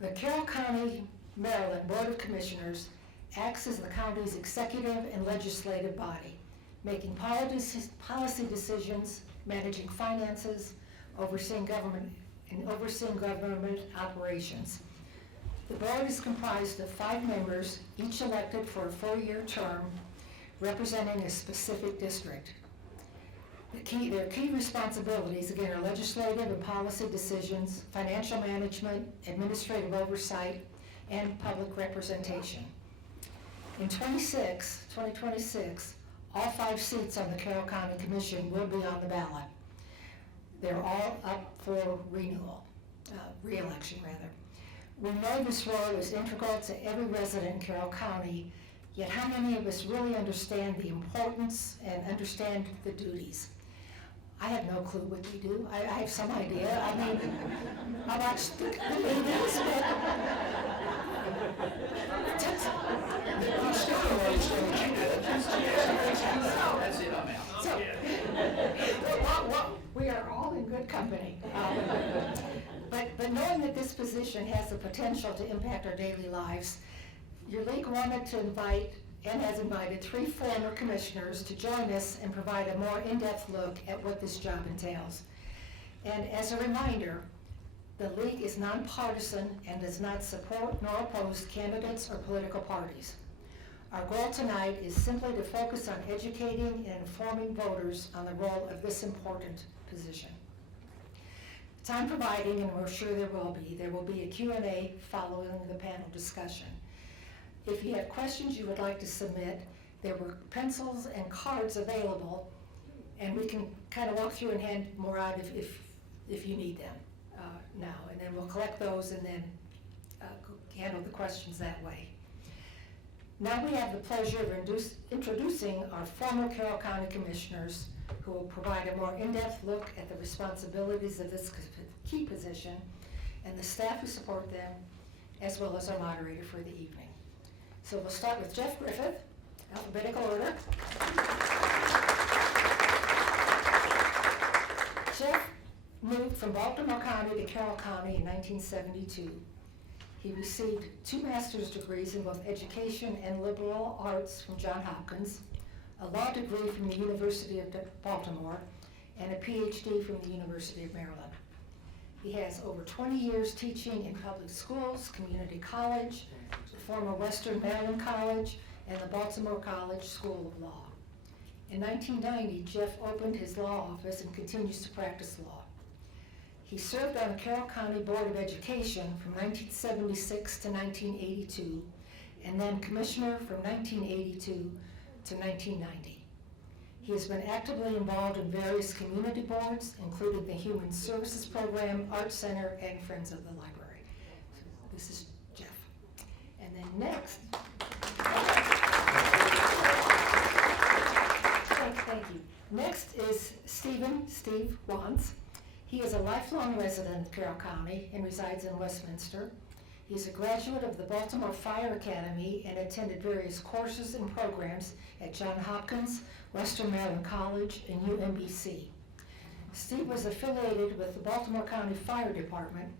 The Carroll County, Maryland Board of Commissioners acts as the county's executive and legislative body, making policy decisions, managing finances, overseeing government operations. The board is comprised of 5 members, each elected for a 4-year term, representing a specific district. Their key responsibilities, again, are legislative and policy decisions, financial management, administrative oversight, and public representation. In 2026, all 5 seats on the Carroll County Commission will be on the ballot. They're all up for re-election rather. We know this role is integral to every resident in Carroll County, yet how many of us really understand the importance and understand the duties? I have no clue what they do. I have some idea. I mean, I watch the meetings, but we are all in good company. But knowing that this position has the potential to impact our daily lives, your league wanted to invite and has invited 3 former commissioners to join us and provide a more in-depth look at what this job entails. And as a reminder, the league is nonpartisan and does not support nor oppose candidates or political parties. Our goal tonight is simply to focus on educating and informing voters on the role of this important position. Time providing, and we're sure there will be a Q&A following the panel discussion. If you have questions you would like to submit, there were pencils and cards available, and we can kind of walk through and hand more out if you need them now. And then we'll collect those and then handle the questions that way. Now we have the pleasure of introducing our former Carroll County Commissioners, who will provide a more in-depth look at the responsibilities of this key position and the staff who support them, as well as our moderator for the evening. So we'll start with Jeff Griffith, alphabetical order. Jeff moved from Baltimore County to Carroll County in 1972. He received 2 master's degrees in both education and liberal arts from Johns Hopkins, a law degree from the University of Baltimore, and a PhD from the University of Maryland. He has over 20 years teaching in public schools, community college, the former Western Maryland College, and the Baltimore College School of Law. In 1990, Jeff opened his law office and continues to practice law. He served on the Carroll County Board of Education from 1976 to 1982, and then commissioner from 1982 to 1990. He has been actively involved in various community boards, including the Human Services Program, Art Center, and Friends of the Library. So this is Jeff. And then next, thank you. Next is Steve Wantz. He is a lifelong resident of Carroll County and resides in Westminster. He is a graduate of the Baltimore Fire Academy and attended various courses and programs at Johns Hopkins, Western Maryland College, and UMBC. Steve was affiliated with the Baltimore County Fire Department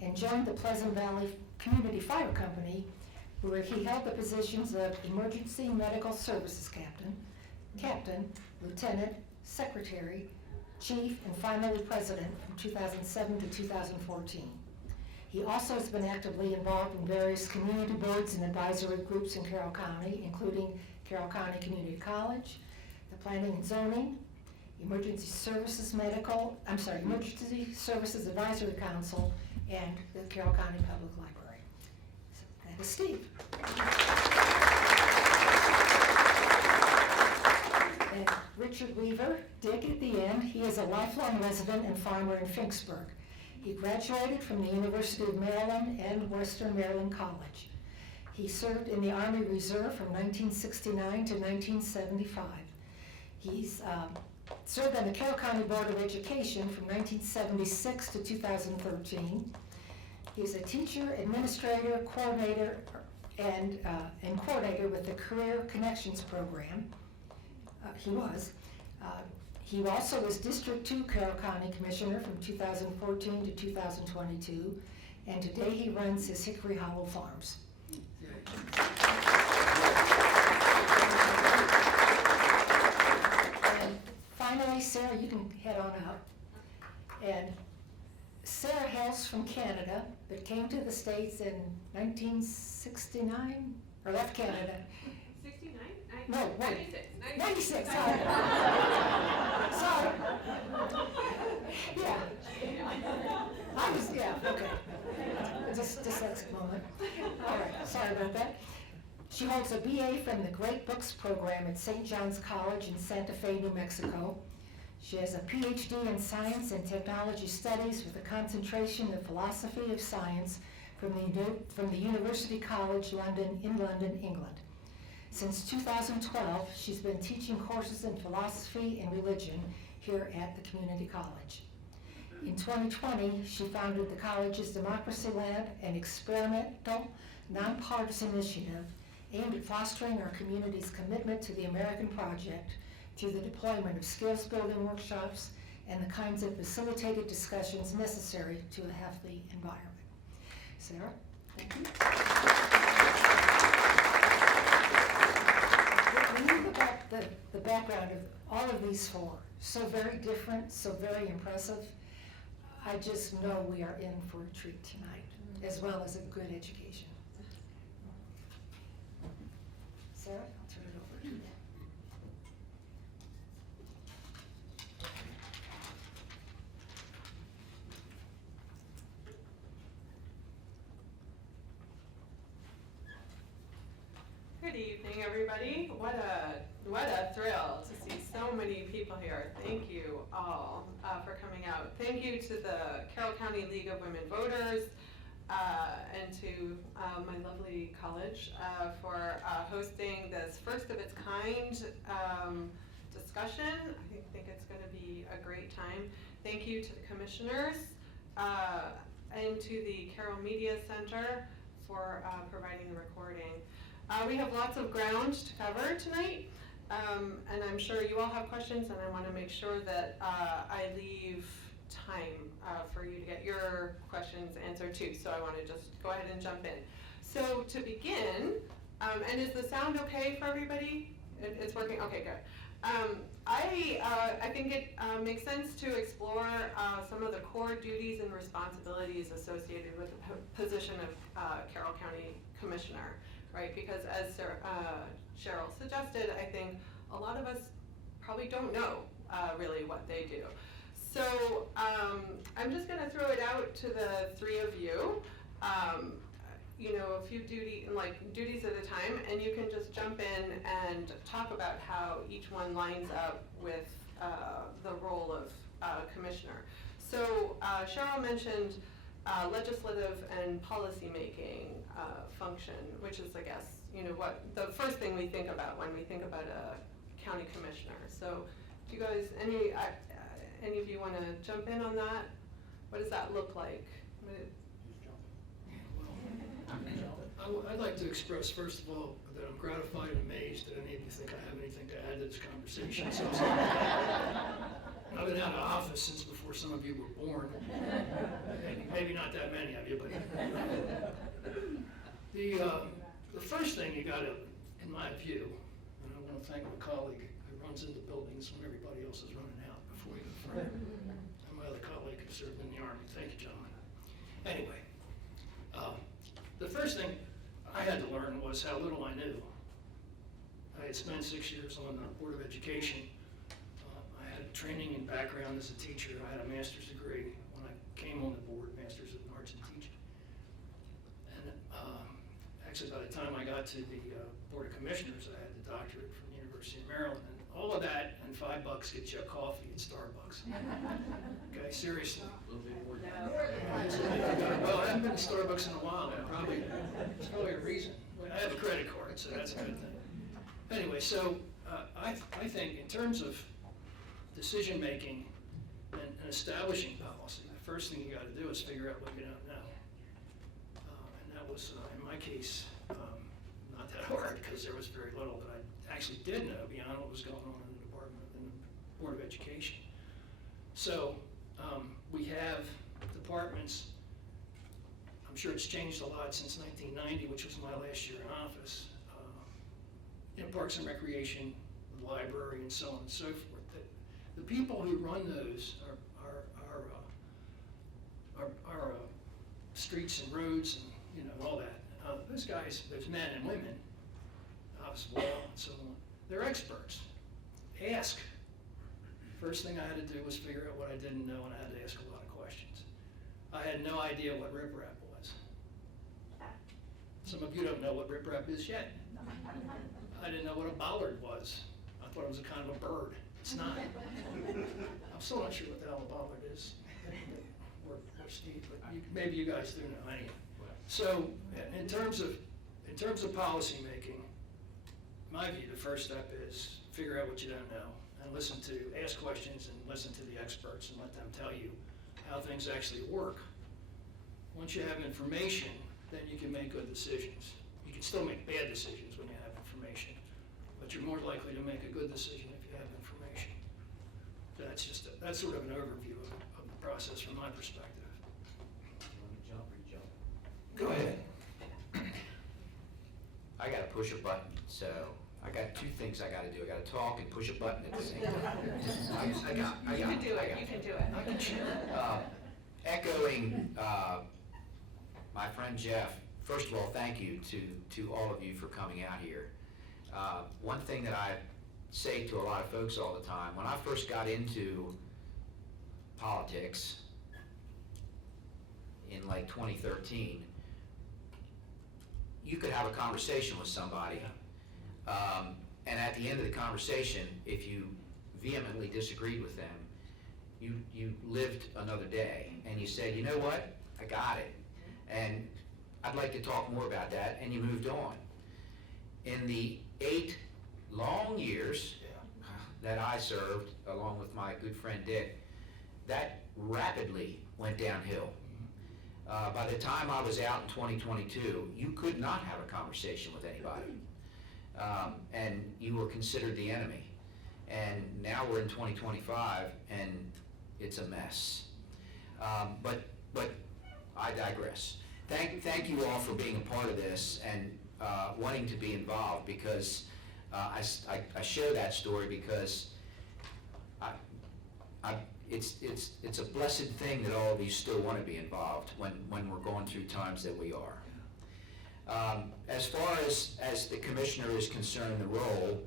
and joined the Pleasant Valley Community Fire Company, where he held the positions of Emergency Medical Services Captain, Lieutenant, Secretary, Chief, and finally President from 2007 to 2014. He also has been actively involved in various community boards and advisory groups in Carroll County, including Carroll County Community College, the Planning and Zoning, Emergency Services Advisory Council, and the Carroll County Public Library. So that is Steve. And Richard Weaver, Dick at the end. He is a lifelong resident and farmer in Finksburg. He graduated from the University of Maryland and Western Maryland College. He served in the Army Reserve from 1969 to 1975. He's served on the Carroll County Board of Education from 1976 to 2013. He's a teacher, administrator, coordinator, and coordinator with the Career Connections Program. He also was District 2 Carroll County Commissioner from 2014 to 2022, and today he runs his Hickory Hollow Farms. And finally, Sarah, you can head on up. And Sarah hails from Canada, but came to the States in 1969, or left Canada. 69? No, wait. 96. 96, sorry. Sorry. Yeah. Okay. Just dyslexic moment. All right, sorry about that. She holds a BA from the Great Books program at St. John's College in Santa Fe, New Mexico. She has a PhD in Science and Technology Studies with a concentration in Philosophy of Science from the University College London in London, England. Since 2012, she's been teaching courses in philosophy and religion here at the Community College. In 2020, she founded the college's Democracy Lab, an experimental, nonpartisan initiative aimed at fostering our community's commitment to the American project through the deployment of skills-building workshops and the kinds of facilitated discussions necessary to a healthy environment. Sarah, thank you. When you look at the background of all of these four, so very different, so very impressive, I just know we are in for a treat tonight, as well as a good education. Sarah, I'll turn it over to you. Good evening, everybody. What a thrill to see so many people here. Thank you all for coming out. Thank you to the Carroll County League of Women Voters and to my lovely college for hosting this first of its kind discussion. I think it's going to be a great time. Thank you to the commissioners and to the Carroll Media Center for providing the recording. We have lots of ground to cover tonight, and I'm sure you all have questions, and I want to make sure that I leave time for you to get your questions answered too, so I want to just go ahead and jump in. So to begin, and is the sound okay for everybody? It's working? Okay, good. I think it makes sense to explore some of the core duties and responsibilities associated with the position of Carroll County Commissioner. Right, because as Cheryl suggested, I think a lot of us probably don't know really what they do. So I'm just going to throw it out to the three of you, a few duties at a time, and you can just jump in and talk about how each one lines up with the role of commissioner. So Cheryl mentioned legislative and policy-making function, which is, I guess, what the first thing we think about when we think about a county commissioner. So, do you guys, any of you want to jump in on that? What does that look like? I'd like to express, first of all, that I'm gratified and amazed that any of you think I have anything to add to this conversation. So I've been out of office since before some of you were born. Maybe not that many of you, but the first thing you got to, in my view, and I want to thank my colleague who runs into buildings when everybody else is running out before you go front, and my other colleague who served in the Army. Thank you, gentlemen. Anyway, the first thing I had to learn was how little I knew. I had spent 6 years on the Board of Education. I had training and background as a teacher. I had a master's degree when I came on the board, master's in arts and teaching. And actually, by the time I got to the Board of Commissioners, I had the doctorate from the University of Maryland. And all of that and $5 gets you a coffee at Starbucks. Okay, seriously. Well, I haven't been to Starbucks in a while, and there's probably a reason. I have a credit card, so that's a good thing. Anyway, so I think in terms of decision making and establishing policy, the first thing you got to do is figure out what you don't know. And that was, in my case, not that hard because there was very little that I actually did know beyond what was going on in the Board of Education. So we have departments I'm sure it's changed a lot since 1990, which was my last year in office. Parks and Recreation, the library, and so on and so forth. The people who run those are streets and roads and all that. Those guys, those men and women, as well and so on, they're experts. Ask. First thing I had to do was figure out what I didn't know, and I had to ask a lot of questions. I had no idea what riprap was. Some of you don't know what riprap is yet. I didn't know what a bollard was. I thought it was a kind of a bird. It's not. I'm still not sure what the hell a bollard is, or Steve, but maybe you guys do know anyway. So, in terms of policy making, my view, the first step is figure out what you don't know and ask questions and listen to the experts and let them tell you how things actually work. Once you have information, then you can make good decisions. You can still make bad decisions when you have information, but you're more likely to make a good decision if you have information. That's sort of an overview of the process from my perspective. You want to jump? Go ahead. I gotta push a button, so I got two things I gotta do. I gotta talk and push a button at the same time. You can do it, you can do it. I can share. Echoing my friend Jeff, first of all, thank you to all of you for coming out here. One thing that I say to a lot of folks all the time, when I first got into politics in like 2013, you could have a conversation with somebody, and at the end of the conversation, if you vehemently disagreed with them, you lived another day, and you said, you know what, I got it, and I'd like to talk more about that, and you moved on. In the 8 long years that I served, along with my good friend Dick, that rapidly went downhill. By the time I was out in 2022, you could not have a conversation with anybody, and you were considered the enemy. And now we're in 2025, and it's a mess. But I digress. Thank you all for being a part of this and wanting to be involved, because I share that story because it's a blessed thing that all of you still want to be involved when we're going through times that we are. As far as the commissioner is concerned, the role,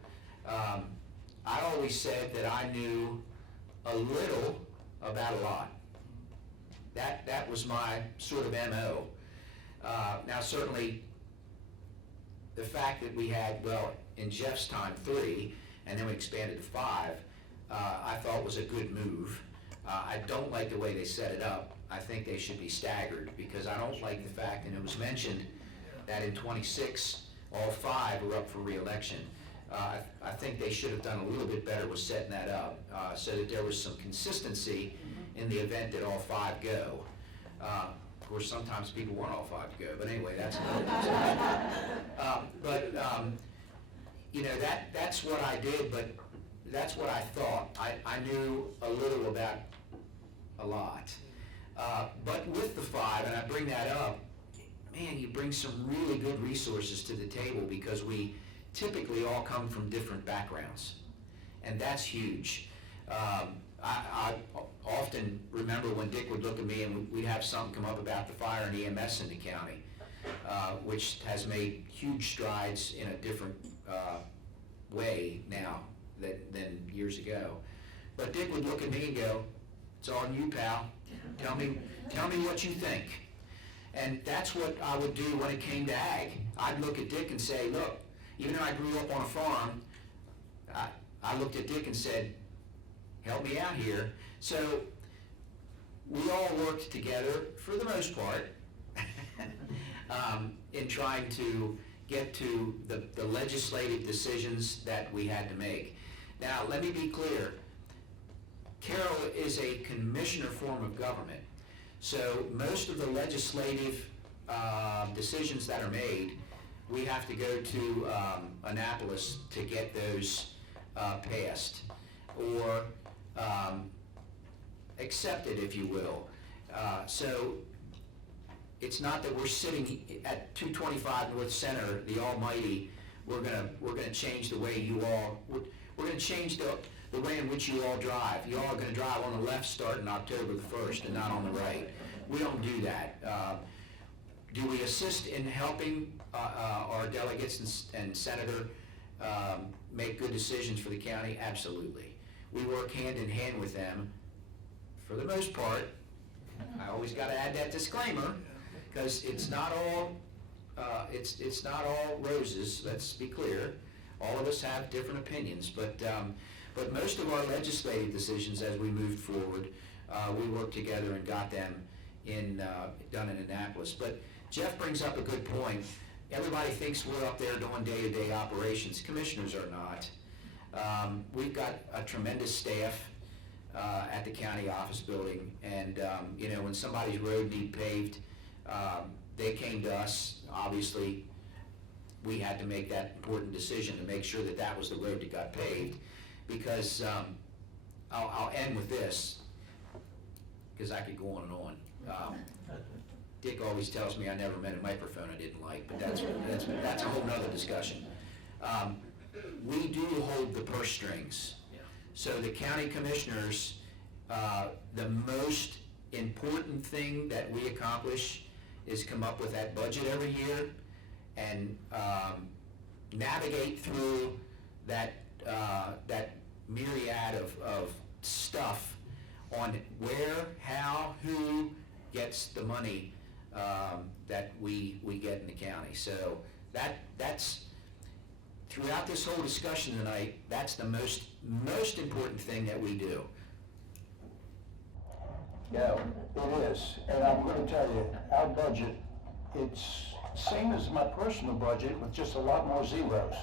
I always said that I knew a little about a lot. That was my sort of MO. Now certainly the fact that we had, well, in Jeff's time 3, and then we expanded to 5, I thought was a good move. I don't like the way they set it up. I think they should be staggered, because I don't like the fact, and it was mentioned, that in 26, all 5 were up for re-election. I think they should have done a little bit better with setting that up, so that there was some consistency in the event that all 5 go. Of course, sometimes people want all 5 to go, but anyway, that's that's what I did, but that's what I thought. I knew a little about a lot. But with the 5, and I bring that up, man, you bring some really good resources to the table, because we typically all come from different backgrounds, and that's huge. I often remember when Dick would look at me and we'd have something come up about the fire and EMS in the county, which has made huge strides in a different way now than years ago. But Dick would look at me and go, "It's on you, pal. Tell me what you think." And that's what I would do when it came to ag. I'd look at Dick and say, look, even though I grew up on a farm, I looked at Dick and said, help me out here. So we all worked together, for the most part, in trying to get to the legislative decisions that we had to make. Now, let me be clear. Carroll is a commissioner form of government. So most of the legislative decisions that are made, we have to go to Annapolis to get those passed, or accepted, if you will. So it's not that we're sitting at 225 North Center, the almighty, we're gonna change the way you all, we're gonna change the way in which you all drive. You all are gonna drive on the left starting October the 1st and not on the right. We don't do that. Do we assist in helping our delegates and senator make good decisions for the county? Absolutely. We work hand in hand with them for the most part. I always got to add that disclaimer because it's not all it's not all roses. Let's be clear. All of us have different opinions, but most of our legislative decisions as we moved forward, we worked together and got them done in Annapolis. But Jeff brings up a good point. Everybody thinks we're up there doing day-to-day operations. Commissioners are not. We've got a tremendous staff at the county office building, and when somebody's road need paved, they came to us. Obviously, we had to make that important decision to make sure that that was the road that got paved, because I'll end with this, because I could go on and on. Dick always tells me I never met a microphone I didn't like, but that's a whole nother discussion. We do hold the purse strings. So the county commissioners, the most important thing that we accomplish is come up with that budget every year and navigate through that myriad of stuff on where, how, who gets the money that we get in the county. So that's throughout this whole discussion tonight, that's the most important thing that we do. Yeah, it is, and I'm going to tell you, our budget, it's same as my personal budget with just a lot more zeros.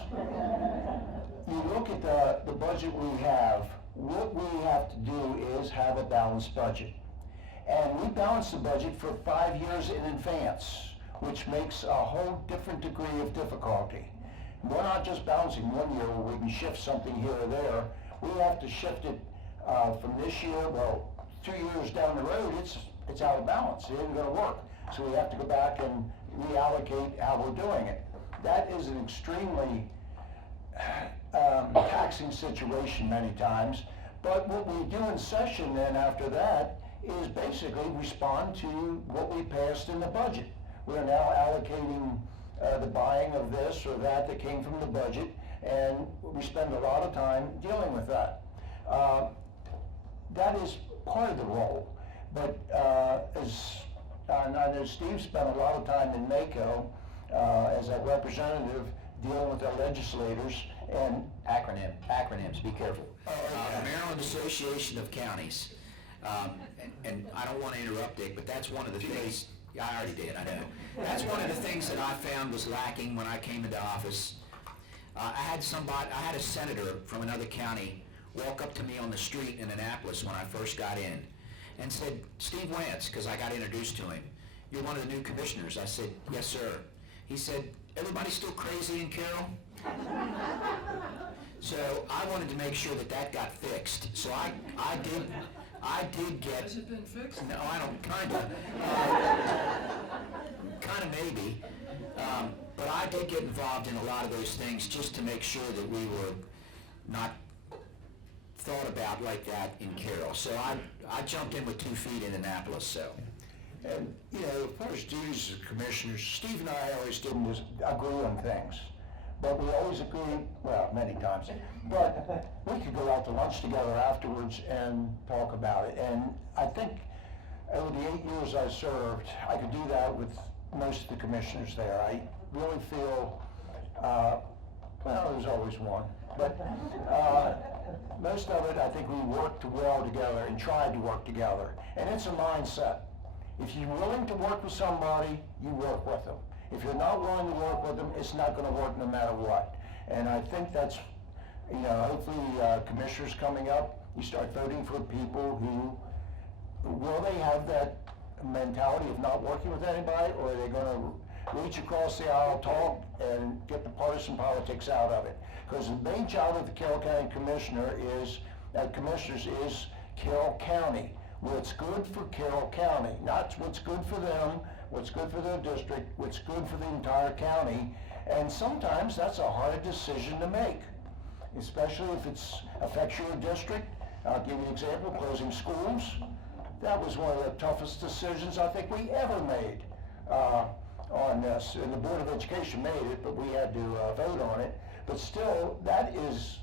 You look at the budget we have, what we have to do is have a balanced budget. And we balance the budget for 5 years in advance, which makes a whole different degree of difficulty. We're not just balancing 1 year where we can shift something here or there. We have to shift it from this year, well, 2 years down the road, it's out of balance. It isn't going to work. So we have to go back and reallocate how we're doing it. That is an extremely taxing situation many times. But what we do in session then after that is basically respond to what we passed in the budget. We're now allocating the buying of this or that came from the budget, and we spend a lot of time dealing with that. That is part of the role, but I know Steve spent a lot of time in MACO as a representative dealing with our legislators and Acronyms, be careful. Maryland Association of Counties. And I don't want to interrupt Dick, but that's one of the things, I already did, I know. That's one of the things that I found was lacking when I came into office. I had a senator from another county walk up to me on the street in Annapolis when I first got in and said, "Steve Wantz," because I got introduced to him, "you're one of the new commissioners." I said, "Yes, sir." He said, "Everybody still crazy in Carroll?" So I wanted to make sure that got fixed. So I did get... Has it been fixed? No, I don't, kinda maybe. But I did get involved in a lot of those things just to make sure that we were not thought about like that in Carroll. So I jumped in with 2 feet in Annapolis, so. And, the first duties as commissioners, Steve and I always didn't agree on things. But we always agreed, well, many times. But we could go out to lunch together afterwards and talk about it. And I think over the 8 years I served, I could do that with most of the commissioners there. I really feel, well, there's always one. But most of it, I think we worked well together and tried to work together. And it's a mindset. If you're willing to work with somebody, you work with them. If you're not willing to work with them, it's not going to work no matter what. And I think that's, hopefully commissioners coming up, you start voting for people who, will they have that mentality of not working with anybody, or are they going to reach across the aisle, talk, and get the partisan politics out of it? Because the main job of the Carroll County Commissioners is Carroll County. What's good for Carroll County, not what's good for them, what's good for their district, what's good for the entire county, and sometimes that's a hard decision to make, especially if it affects your district. I'll give you an example, closing schools. That was one of the toughest decisions I think we ever made on this, and the Board of Education made it, but we had to vote on it. But still, that is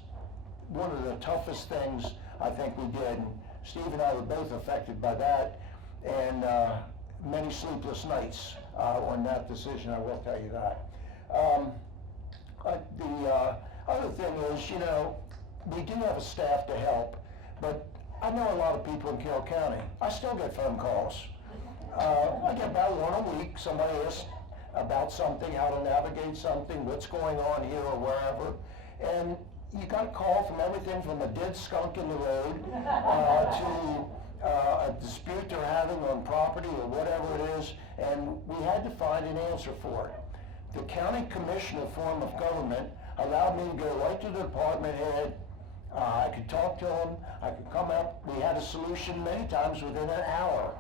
one of the toughest things I think we did. And Steve and I were both affected by that, and many sleepless nights on that decision, I will tell you that. The other thing is, you know, we do have a staff to help, but I know a lot of people in Carroll County. I still get phone calls. I get about one a week. Somebody asks about something, how to navigate something, what's going on here or wherever. And you got a call from everything from a dead skunk in the road to a dispute they're having on property or whatever it is, and we had to find an answer for it. The county commissioner form of government allowed me to go right to the department head. I could talk to him, I could come up. We had a solution many times within an hour.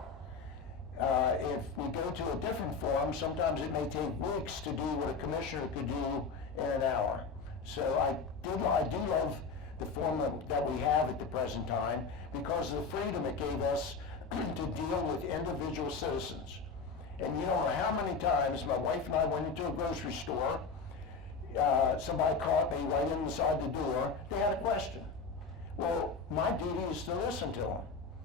If we go to a different form, sometimes it may take weeks to do what a commissioner could do in an hour. So I do love the form that we have at the present time because of the freedom it gave us to deal with individual citizens. And you don't know how many times my wife and I went into a grocery store, somebody caught me right inside the door, they had a question. Well, my duty is to listen to them.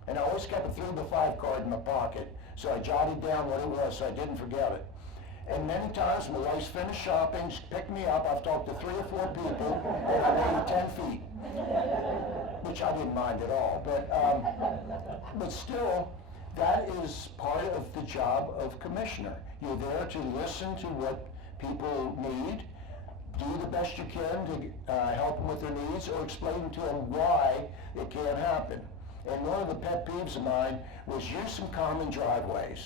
And I always kept a 3 by 5 card in my pocket, so I jotted down what it was so I didn't forget it. And many times my wife's finished shopping, she picked me up, I've talked to 3 or 4 people that are maybe 10 feet, which I didn't mind at all. But still, that is part of the job of commissioner. You're there to listen to what people need, do the best you can to help them with their needs, or explain to them why it can't happen. And one of the pet peeves of mine was use of common driveways.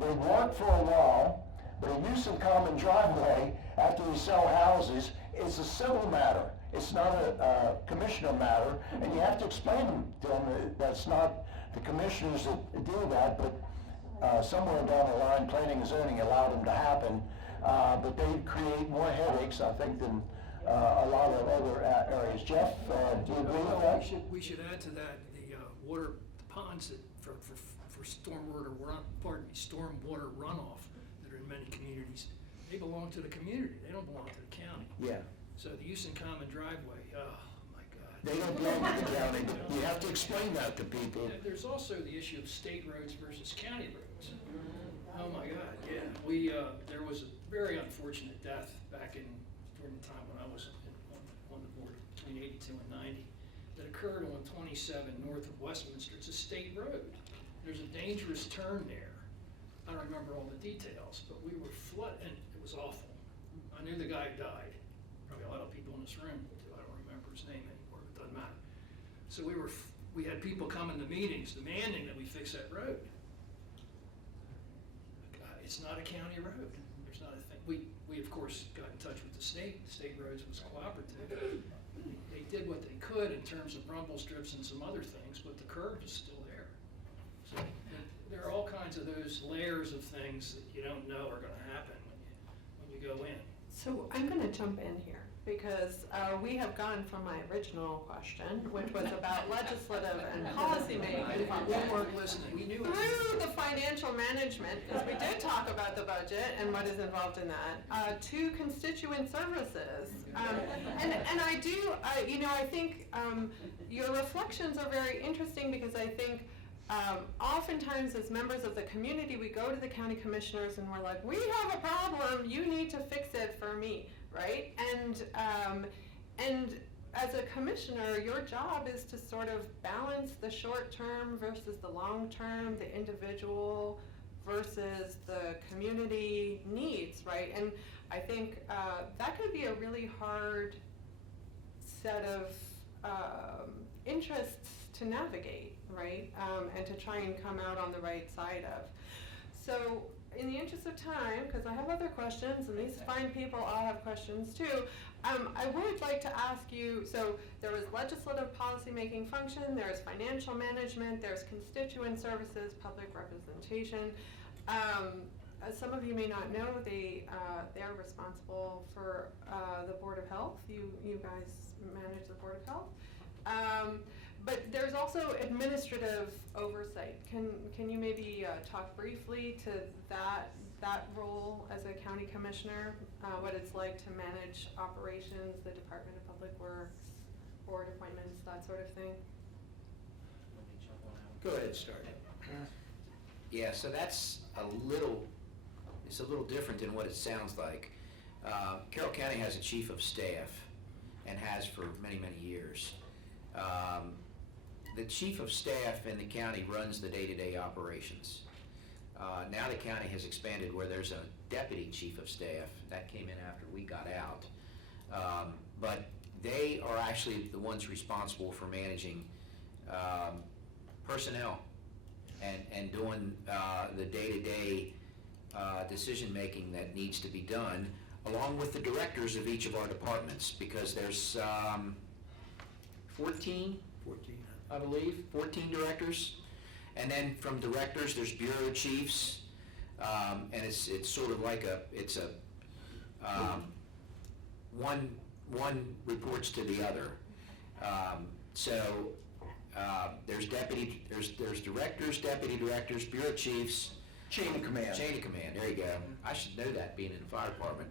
They work for a while, but a use of common driveway after we sell houses is a civil matter. It's not a commissioner matter, and you have to explain to them that that's not the commissioners that do that, but somewhere down the line, planning and zoning allowed them to happen, but they create more headaches, I think, than a lot of other areas. Jeff, do you agree with that? We should add to that the water ponds that for stormwater runoff that are in many communities. They belong to the community. They don't belong to the county. Yeah. So the use in common driveway, oh my God. They don't belong to the county. You have to explain that to people. Yeah, there's also the issue of state roads versus county roads. Oh my God, yeah. There was a very unfortunate death back during the time when I was on the board, between 82 and 90, that occurred on 27 north of Westminster. It's a state road. There's a dangerous turn there. I don't remember all the details, but we were flooded, and it was awful. I knew the guy who died. Probably a lot of people in this room do. I don't remember his name anymore, but it doesn't matter. So we had people coming to meetings demanding that we fix that road. It's not a county road. There's not a thing. We of course got in touch with the state. The state roads was cooperative. They did what they could in terms of rumble strips and some other things, but the curb is still there. So there are all kinds of those layers of things that you don't know are going to happen when you go in. So I'm going to jump in here because we have gone from my original question, which was about legislative and policy making We weren't listening. We knew it. through the financial management, because we did talk about the budget and what is involved in that, to constituent services. And I do, I think your reflections are very interesting because I think oftentimes as members of the community, we go to the county commissioners and we're like, we have a problem, you need to fix it for me, right? And as a commissioner, your job is to sort of balance the short term versus the long term, the individual versus the community needs, right? And I think that could be a really hard set of interests to navigate, right? And to try and come out on the right side of. So in the interest of time, because I have other questions and these fine people all have questions too, I would like to ask you, so there was legislative policy making function, there's financial management, there's constituent services, public representation. As some of you may not know, they are responsible for the Board of Health. You guys manage the Board of Health. But there's also administrative oversight. Can you maybe talk briefly to that role as a county commissioner, what it's like to manage operations, the Department of Public Works, board appointments, that sort of thing? Go ahead, start. Yeah, so that's it's a little different than what it sounds like. Carroll County has a chief of staff and has for many, many years. The chief of staff in the county runs the day-to-day operations. Now the county has expanded where there's a deputy chief of staff. That came in after we got out. But they are actually the ones responsible for managing personnel and doing the day-to-day decision-making that needs to be done, along with the directors of each of our departments, because there's 14, I believe, 14 directors. And then from directors, there's bureau chiefs, and it's sort of like one reports to the other. There's directors, deputy directors, bureau chiefs. Chain of command. Chain of command, there you go. I should know that, being in the fire department.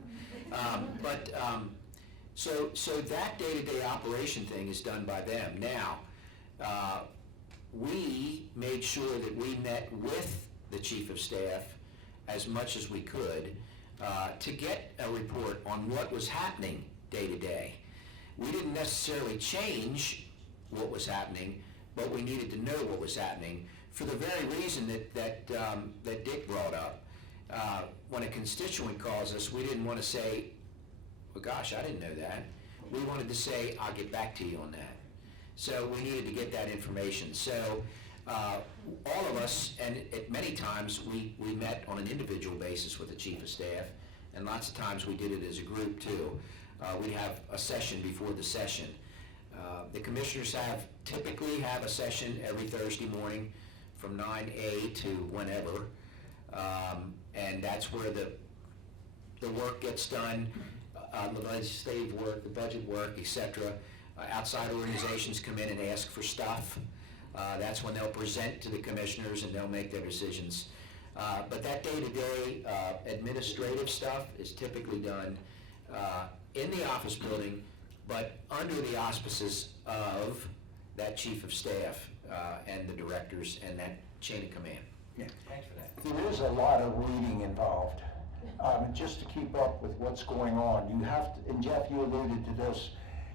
So that day-to-day operation thing is done by them. Now, we made sure that we met with the chief of staff as much as we could to get a report on what was happening day to day. We didn't necessarily change what was happening, but we needed to know what was happening for the very reason that Dick brought up. When a constituent calls us, we didn't want to say, well, gosh, I didn't know that. We wanted to say, I'll get back to you on that. So we needed to get that information. So all of us, and many times we met on an individual basis with the chief of staff, and lots of times we did it as a group too. We have a session before the session. The commissioners typically have a session every Thursday morning from 9A to whenever, and that's where the work gets done, the legislative work, the budget work, etc. Outside organizations come in and ask for stuff. That's when they'll present to the commissioners and they'll make their decisions. But that day-to-day administrative stuff is typically done in the office building, but under the auspices of that chief of staff and the directors and that chain of command. Yeah. Thanks for that. There is a lot of reading involved, just to keep up with what's going on. You have to, and Jeff, you alluded to this,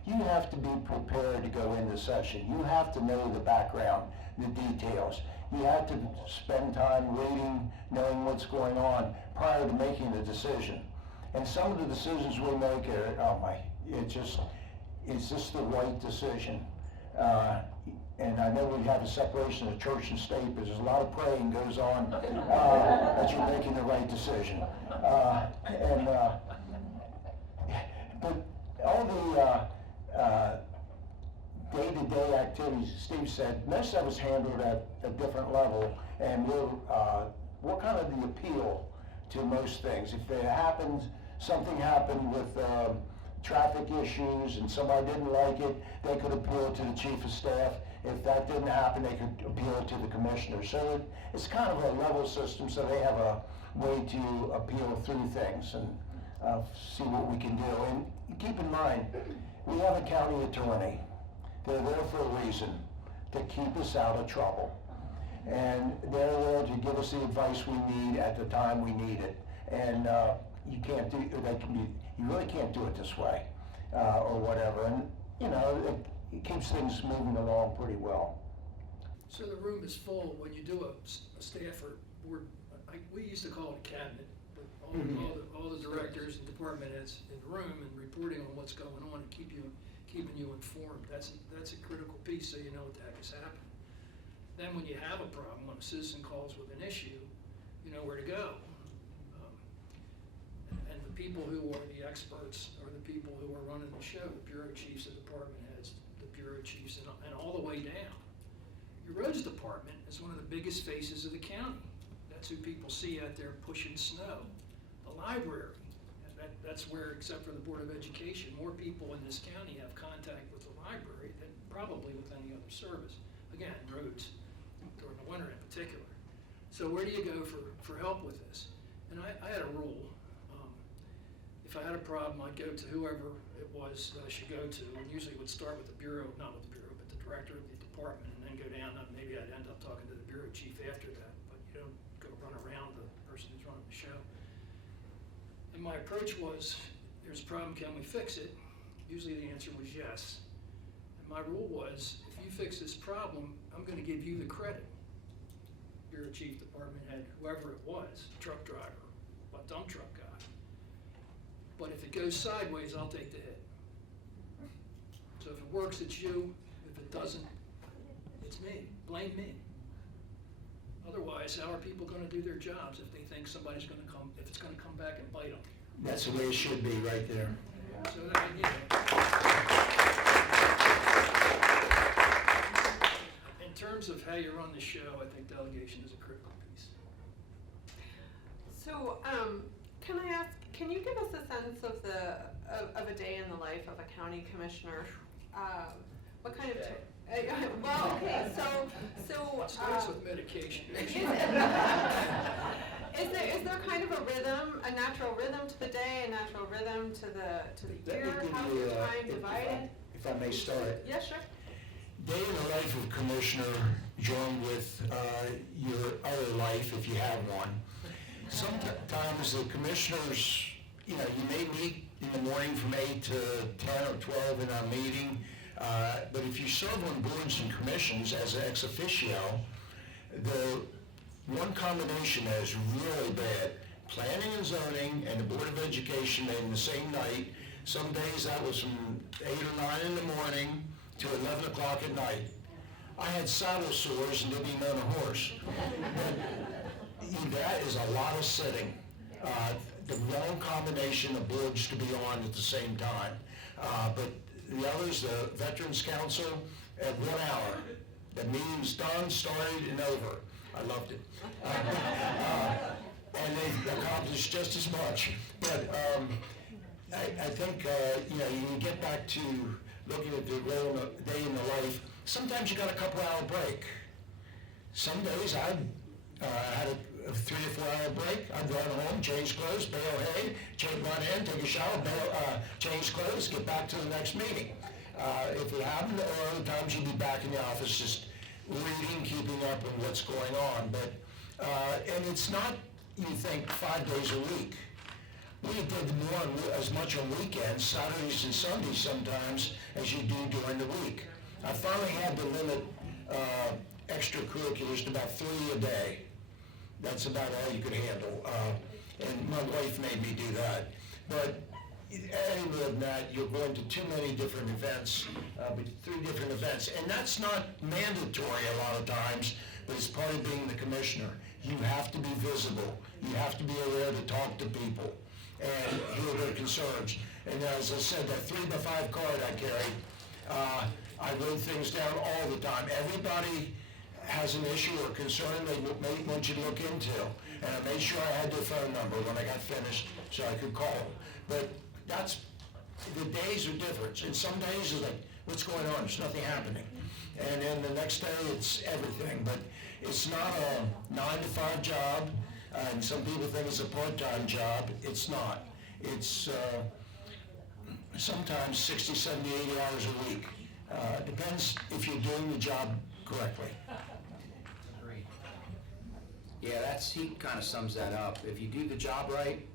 you have to be prepared to go into session. You have to know the background, the details. You have to spend time reading, knowing what's going on prior to making the decision. And some of the decisions we make are, it's just the right decision. And I know we have a separation of church and state, but there's a lot of praying goes on that you're making the right decision. But all the day-to-day activities, Steve said, most of us handle it at a different level, and we're kind of the appeal to most things. If it happens, something happened with traffic issues and somebody didn't like it, they could appeal to the chief of staff. If that didn't happen, they could appeal to the commissioner. So it's kind of a level system, so they have a way to appeal through things and see what we can do. And keep in mind, we have a county attorney. They're there for a reason, to keep us out of trouble. And they're there to give us the advice we need at the time we need it. And you really can't do it this way, or whatever. And, it keeps things moving along pretty well. So the room is full when you do a staff or board, we used to call it a cabinet, but all the directors and department heads in the room and reporting on what's going on and keeping you informed. That's a critical piece, so you know what the heck is happening. Then when you have a problem, when a citizen calls with an issue, you know where to go. And the people who are the experts are the people who are running the show, the bureau chiefs, the department heads, the bureau chiefs, and all the way down. Your roads department is one of the biggest faces of the county. two people see out there pushing snow. The library, and that's where, except for the Board of Education, more people in this county have contact with the library than probably with any other service. Again, roads, during the winter in particular. So where do you go for help with this? And I had a rule. If I had a problem, I'd go to whoever it was that I should go to, and usually it would start with the bureau, not with the bureau, but the director of the department, and then go down, maybe I'd end up talking to the bureau chief after that, but you don't go run around the person who's running the show. And my approach was, there's a problem, can we fix it? Usually the answer was yes. And my rule was, if you fix this problem, I'm gonna give you the credit. Bureau chief, department head, whoever it was, truck driver, dump truck guy. But if it goes sideways, I'll take the hit. So if it works, it's you. If it doesn't, it's me. Blame me. Otherwise, how are people gonna do their jobs if they think somebody's gonna come, if it's gonna come back and bite them? That's the way it should be, right there. So that, in terms of how you run the show, I think delegation is a critical piece. So, can I ask, can you give us a sense of of a day in the life of a county commissioner? What kind of, well, okay, so. It starts with medication. Is there kind of a rhythm, a natural rhythm to the day, a natural rhythm to the Let me year? give How you, is time divided? if I may start. Yeah, sure. Day in the life of a commissioner joined with your other life, if you have one. Sometimes the commissioners, you may meet in the morning from 8 to 10 or 12 in our meeting, but if you serve on boards and commissions as an ex officio, the one combination that is really bad, planning and zoning and the Board of Education in the same night. Some days that was from 8 or 9 in the morning to 11 o'clock at night. I had saddle sores and didn't even own a horse. That is a lot of sitting. The wrong combination of boards to be on at the same time. But the others, the Veterans Council, at 1 hour. The meeting's done, started, and over. I loved it. And they accomplished just as much. But I think, you can get back to looking at the day in the life. Sometimes you got a couple hour break. Some days I had a 3 or 4 hour break. I'd run home, change clothes, bale hay, run in, take a shower, change clothes, get back to the next meeting. If it happened, or other times you'd be back in the office just reading, keeping up on what's going on. But and it's not, you think, 5 days a week. We did as much on weekends, Saturdays and Sundays sometimes, as you do during the week. I finally had to limit extracurriculars to about 3 a day. That's about all you could handle. And my wife made me do that. But any more than that, you're going to too many different events, 3 different events. And that's not mandatory a lot of times, but it's part of being the commissioner. You have to be visible. You have to be aware to talk to people and hear their concerns. And as I said, that 3x5 card I carry, I wrote things down all the time. Everybody has an issue or concern they may want you to look into. And I made sure I had their phone number when I got finished so I could call them. But the days are different. And some days it's like, what's going on? There's nothing happening. And then the next day it's everything. But it's not a 9 to 5 job. And some people think it's a part-time job. It's not. It's sometimes 60, 70, 80 hours a week. Depends if you're doing the job correctly. Yeah, he kind of sums that up. If you do the job right,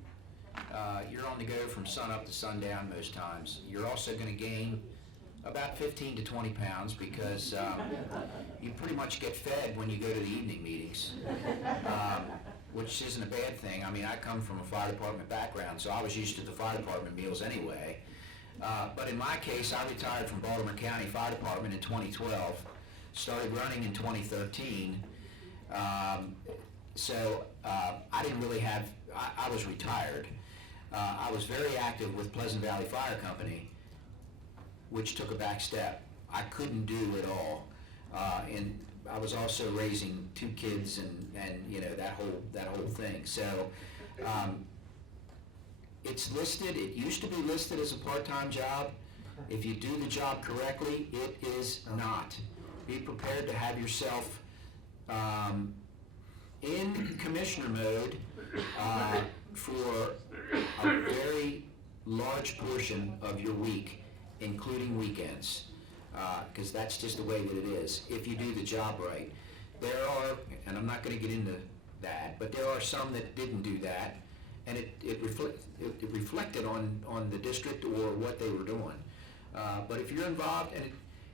you're on the go from sun up to sundown most times. You're also going to gain about 15 to 20 pounds because you pretty much get fed when you go to the evening meetings, which isn't a bad thing. I mean, I come from a fire department background, so I was used to the fire department meals anyway. But in my case, I retired from Baltimore County Fire Department in 2012, started running in 2013. So I didn't really have, I was retired. I was very active with Pleasant Valley Fire Company, which took a back step. I couldn't do it all. And I was also raising 2 kids and you know, that whole thing. So, it's listed, it used to be listed as a part-time job. If you do the job correctly, it is not. Be prepared to have yourself in commissioner mode for a very large portion of your week, including weekends, because that's just the way that it is, if you do the job right. There are, and I'm not going to get into that, but there are some that didn't do that, and it reflected on the district or what they were doing. But if you're involved, and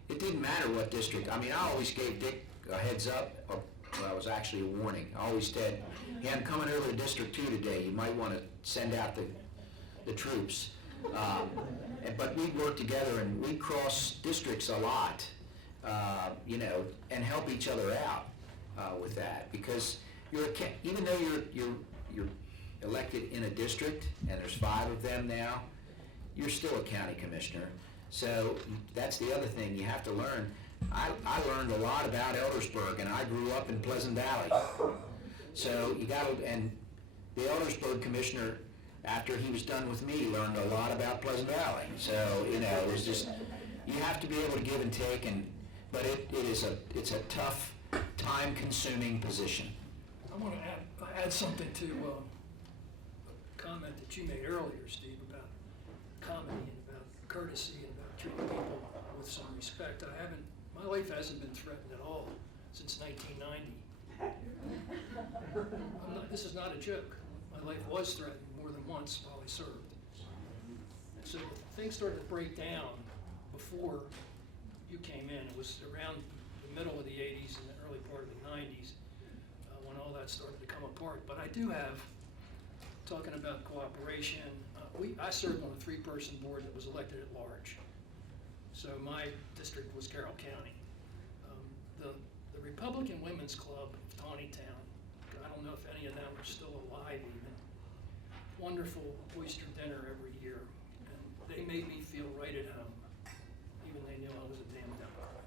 it didn't matter what district, I mean, I always gave Dick a heads up, or well, it was actually a warning. I always said, hey, I'm coming over to District 2 today, you might want to send out the troops. But we'd work together and we'd cross districts a lot, you know, and help each other out with that, because even though you're elected in a district, and there's 5 of them now, you're still a county commissioner. So that's the other thing you have to learn. I learned a lot about Eldersburg, and I grew up in Pleasant Valley. So you got to, and the Eldersburg commissioner, after he was done with me, learned a lot about Pleasant Valley. So, you know, it was just, you have to be able to give and take, but it's a tough, time-consuming position. I want to add something to a comment that you made earlier, Steve, about comedy and about courtesy and about treating people with some respect. My life hasn't been threatened at all since 1990. This is not a joke. My life was threatened more than once while I served. So things started to break down before you came in. It was around the middle of the 80s and the early part of the 90s when all that started to come apart. But I do have, talking about cooperation, I served on a 3-person board that was elected at large. So my district was Carroll County. The Republican Women's Club of Tawnytown, I don't know if any of them are still alive even, wonderful oyster dinner every year. And they made me feel right at home, even they knew I was a damn Democrat.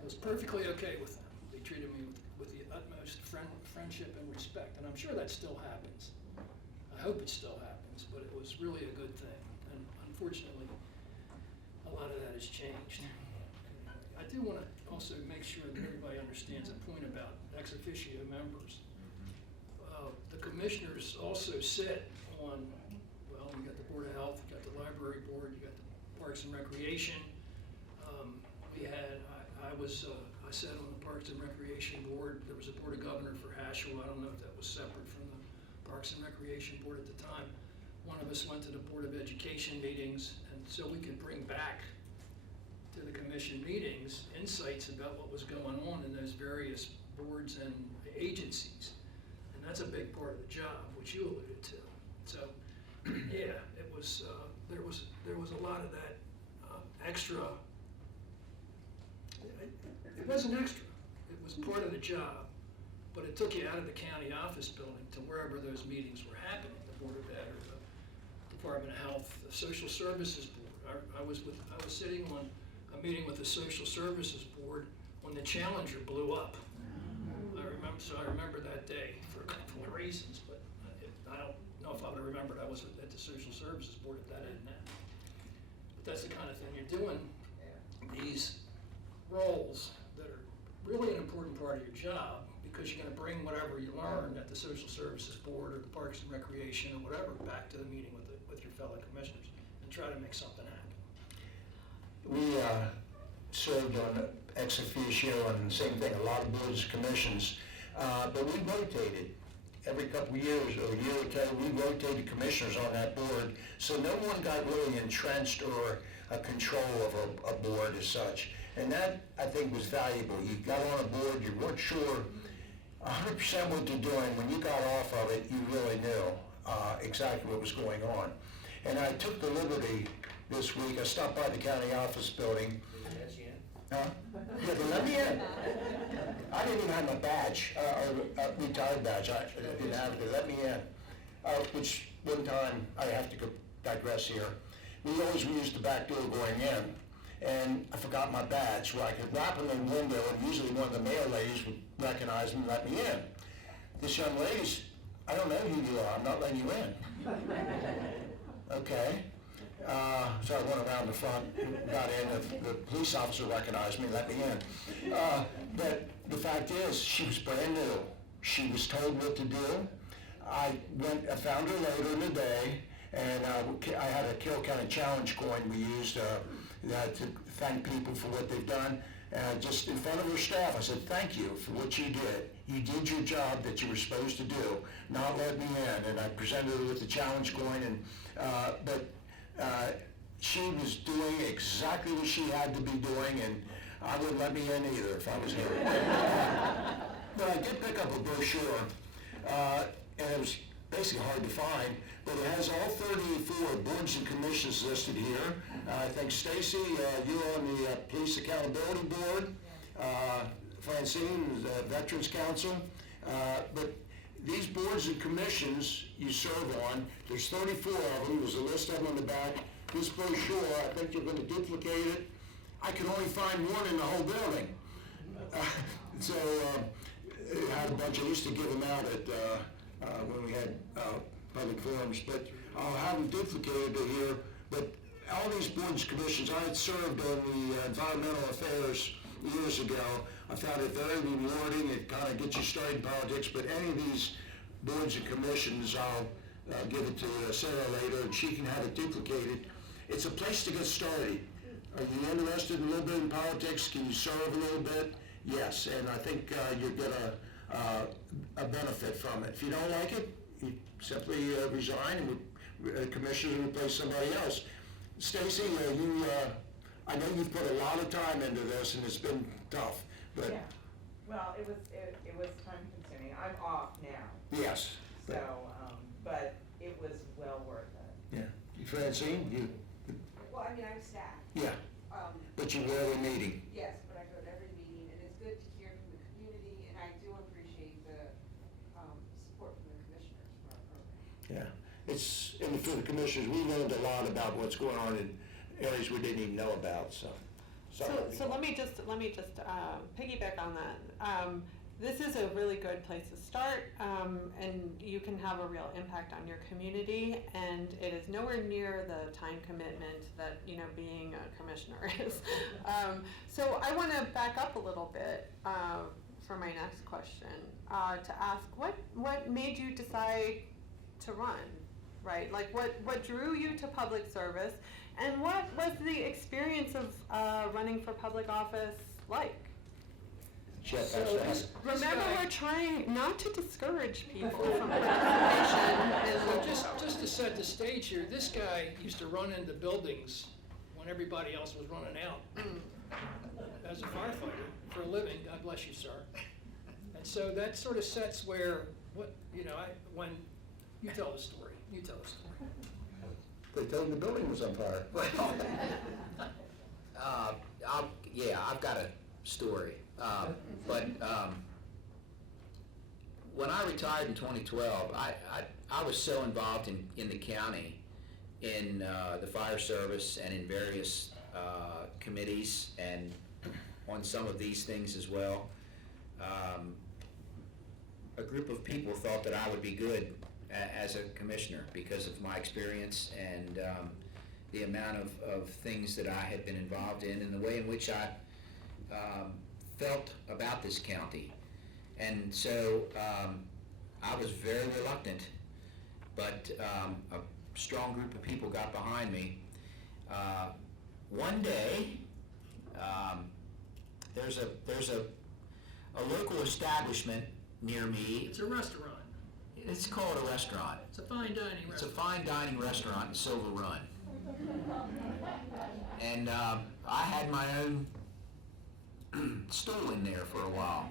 I was perfectly okay with them. They treated me with the utmost friendship and respect, and I'm sure that still happens. I hope it still happens, but it was really a good thing. And unfortunately, a lot of that has changed. I do want to also make sure that everybody understands a point about ex officio members. The commissioners also sit on, well, you got the Board of Health, you got the Library Board, you got the Parks and Recreation. I sat on the Parks and Recreation Board. There was a Board of Governor for Hashel. I don't know if that was separate from the Parks and Recreation Board at the time. One of us went to the Board of Education meetings, and so we could bring back to the commission meetings insights about what was going on in those various boards and agencies. And that's a big part of the job, which you alluded to. So, yeah, it was, there was a lot of that extra. It wasn't extra. It was part of the job, but it took you out of the county office building to wherever those meetings were happening, the Board of Ed or the Department of Health, the Social Services Board. I was sitting on a meeting with the Social Services Board when the Challenger blew up. I remember that day for a couple of reasons, but I don't know if I would have remembered I was at the Social Services Board if that hadn't happened. But that's the kind of thing you're doing, these roles that are really an important part of your job, because you're going to bring whatever you learned at the Social Services Board or the Parks and Recreation or whatever back to the meeting with your fellow commissioners and try to make something happen. We served on ex officio and same thing, a lot of boards, commissions, but we rotated. Every couple of years, or a year or two, we rotated commissioners on that board, so no one got really entrenched or a control of a board as such. And that, I think, was valuable. You got on a board, you weren't sure 100% what you're doing. When you got off of it, you really knew exactly what was going on. And I took the liberty this week, I stopped by the county office building. Huh? Yeah, they let me in. I didn't even have my badge, a retired badge. I didn't have it. They let me in. Which one time, I have to digress here. We always used the back door going in. and I forgot my badge, where I could rap on the window, and usually one of the mail ladies would recognize me and let me in. This young lady's, I don't know who you are, I'm not letting you in. Okay. So I went around the front, got in, the police officer recognized me, let me in. But the fact is, she was brand new. She was told what to do. I found her later in the day, and I had a Carroll County Challenge coin we used to thank people for what they've done. And just in front of her staff, I said, thank you for what you did. You did your job that you were supposed to do, not let me in. And I presented her with the challenge coin, and she was doing exactly what she had to be doing, and I wouldn't let me in either if I was her. But I did pick up a brochure, and it was basically hard to find, but it has all 34 boards and commissions listed here. I think Stacy, you're on the Police Accountability Board, Francine, the Veterans Council, but these boards and commissions you serve on, there's 34 of them, there's a list of them on the back. This brochure, I think you're going to duplicate it. I can only find one in the whole building. So I had a bunch, I used to give them out at when we had public forums, but I'll have them duplicated here. But all these boards and commissions, I had served on the environmental affairs years ago. I found it very rewarding. It kind of gets you started in politics, but any of these boards and commissions, I'll give it to Sarah later, and she can have it duplicated. It's a place to get started. Are you interested in a little bit in politics? Can you serve a little bit? Yes, and I think you'll get a benefit from it. If you don't like it, you simply resign, and the commissioner will replace somebody else. Stacy, I know you've put a lot of time into this, and it's been tough, but Yeah, well, it was time consuming. I'm off now, yes. so, but it was well worth it. Yeah. Francine, you, Well, I mean, I'm staff. yeah, but you were at a meeting. Yes, but I go to every meeting, and it's good to hear from the community, and I do appreciate the support from the commissioners for our program. Yeah, and for the commissioners, we learned a lot about what's going on in areas we didn't even know about, so. So let me just piggyback on that. This is a really good place to start, and you can have a real impact on your community, and it is nowhere near the time commitment that, being a commissioner is. So I want to back up a little bit for my next question, to ask what made you decide to run, right? Like what drew you to public service, and what was the experience of running for public office like? Jeff, So that's Remember, guy- we're trying not to discourage people from participation. So just to set the stage here, this guy used to run into buildings when everybody else was running out as a firefighter for a living. God bless you, sir. And so that sort of sets where, when you tell the story, They told him the building was on fire. I've got a story. But when I retired in 2012, I was so involved in the county, in the fire service and in various committees and on some of these things as well. A group of people thought that I would be good as a commissioner because of my experience and the amount of things that I had been involved in and the way in which I felt about this county. And so I was very reluctant, but a strong group of people got behind me. One day, there's a local establishment near me. it's a restaurant. It's called a restaurant. It's a fine dining It's a restaurant. fine dining restaurant in Silver Run. And I had my own stool in there for a while.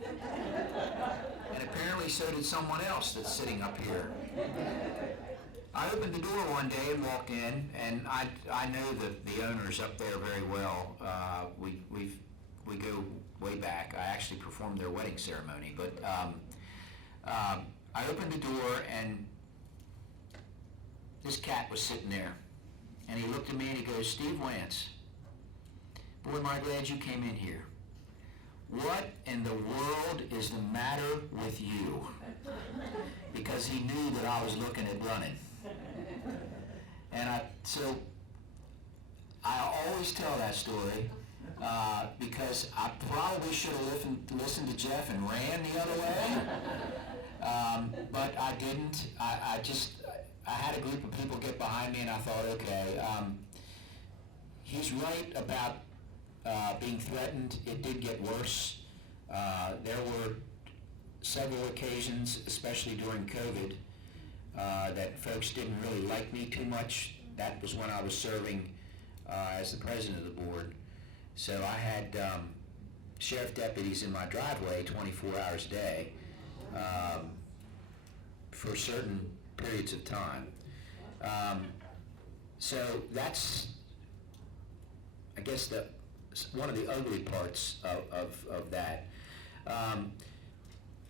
And apparently so did someone else that's sitting up here. I opened the door one day and walked in, and I know the owners up there very well. We go way back. I actually performed their wedding ceremony, but I opened the door and this cat was sitting there, and he looked at me and he goes, "Steve Wantz." boy, am I glad you came in here. What in the world is the matter with you? Because he knew that I was looking at running. And so I always tell that story because I probably should have listened to Jeff and ran the other way. But I didn't. I had a group of people get behind me, and I thought, okay, he's right about being threatened. It did get worse. There were several occasions, especially during COVID, that folks didn't really like me too much. That was when I was serving as the president of the board. So I had sheriff deputies in my driveway 24 hours a day for certain periods of time. So that's, I guess, one of the ugly parts of that.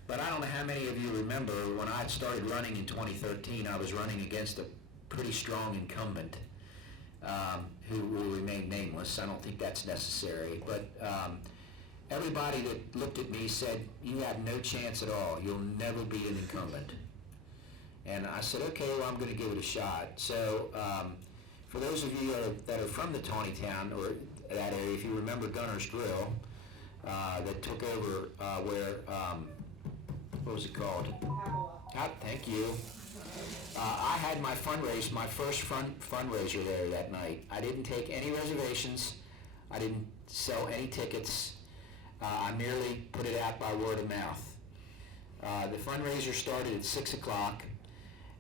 But I don't know how many of you remember when I started running in 2013, I was running against a pretty strong incumbent who will remain nameless. I don't think that's necessary. But everybody that looked at me said, you have no chance at all. You'll never be an incumbent. And I said, okay, well, I'm going to give it a shot. So for those of you that are from the Tawnytown or that area, if you remember Gunner's Grill, that took over where, what was it called? Thank you. I had my first fundraiser there that night. I didn't take any reservations. I didn't sell any tickets. I merely put it out by word of mouth. The fundraiser started at 6 o'clock.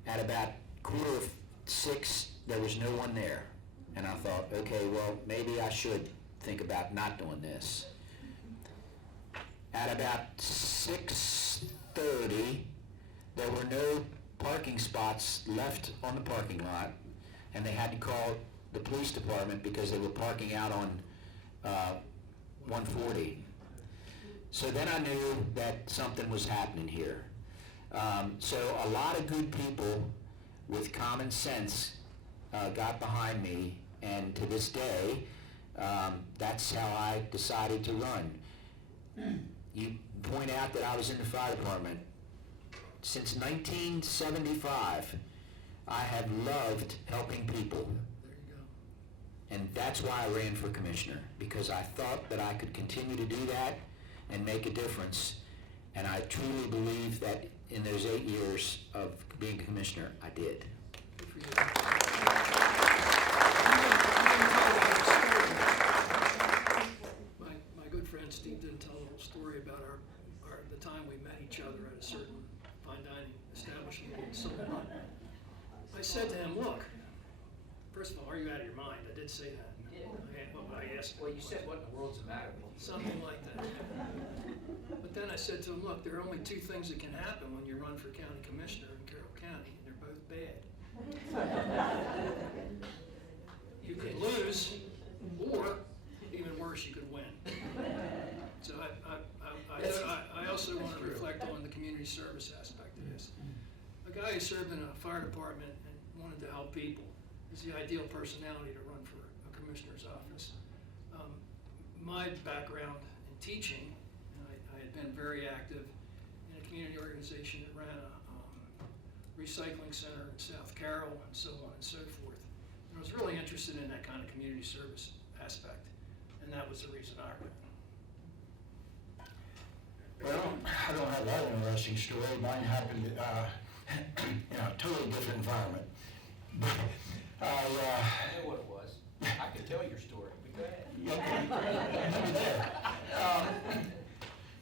At about 5:45, there was no one there. And I thought, okay, well, maybe I should think about not doing this. At about 6:30, there were no parking spots left on the parking lot, and they had to call the police department because they were parking out on 140. So then I knew that something was happening here. So a lot of good people with common sense got behind me, and to this day, that's how I decided to run. You point out that I was in the fire department. Since 1975, I have loved helping people. There you go. And that's why I ran for commissioner, because I thought that I could continue to do that and make a difference. And I truly believe that in those 8 years of being commissioner, I did. Good for you. My good friend Steve didn't tell the whole story about the time we met each other at a certain fine dining establishment in Silverman. I said to him, look, first of all, are you out of your mind? I did say that. I asked him. Well, you said, what in the world's the matter with you? Something like that. But then I said to him, look, there are only two things that can happen when you run for county commissioner in Carroll County, and they're both bad. You could lose, or even worse, you could win. So I also want to reflect on the community service aspect of this. A guy who served in a fire department and wanted to help people is the ideal personality to run for a commissioner's office. My background in teaching, I had been very active in a community organization that ran a recycling center in South Carroll and so on and so forth. And I was really interested in that kind of community service aspect, and that was the reason I ran. Well, I don't have that interesting story. Mine happened in a totally different environment. But I know what it was. I could tell your story, but go ahead.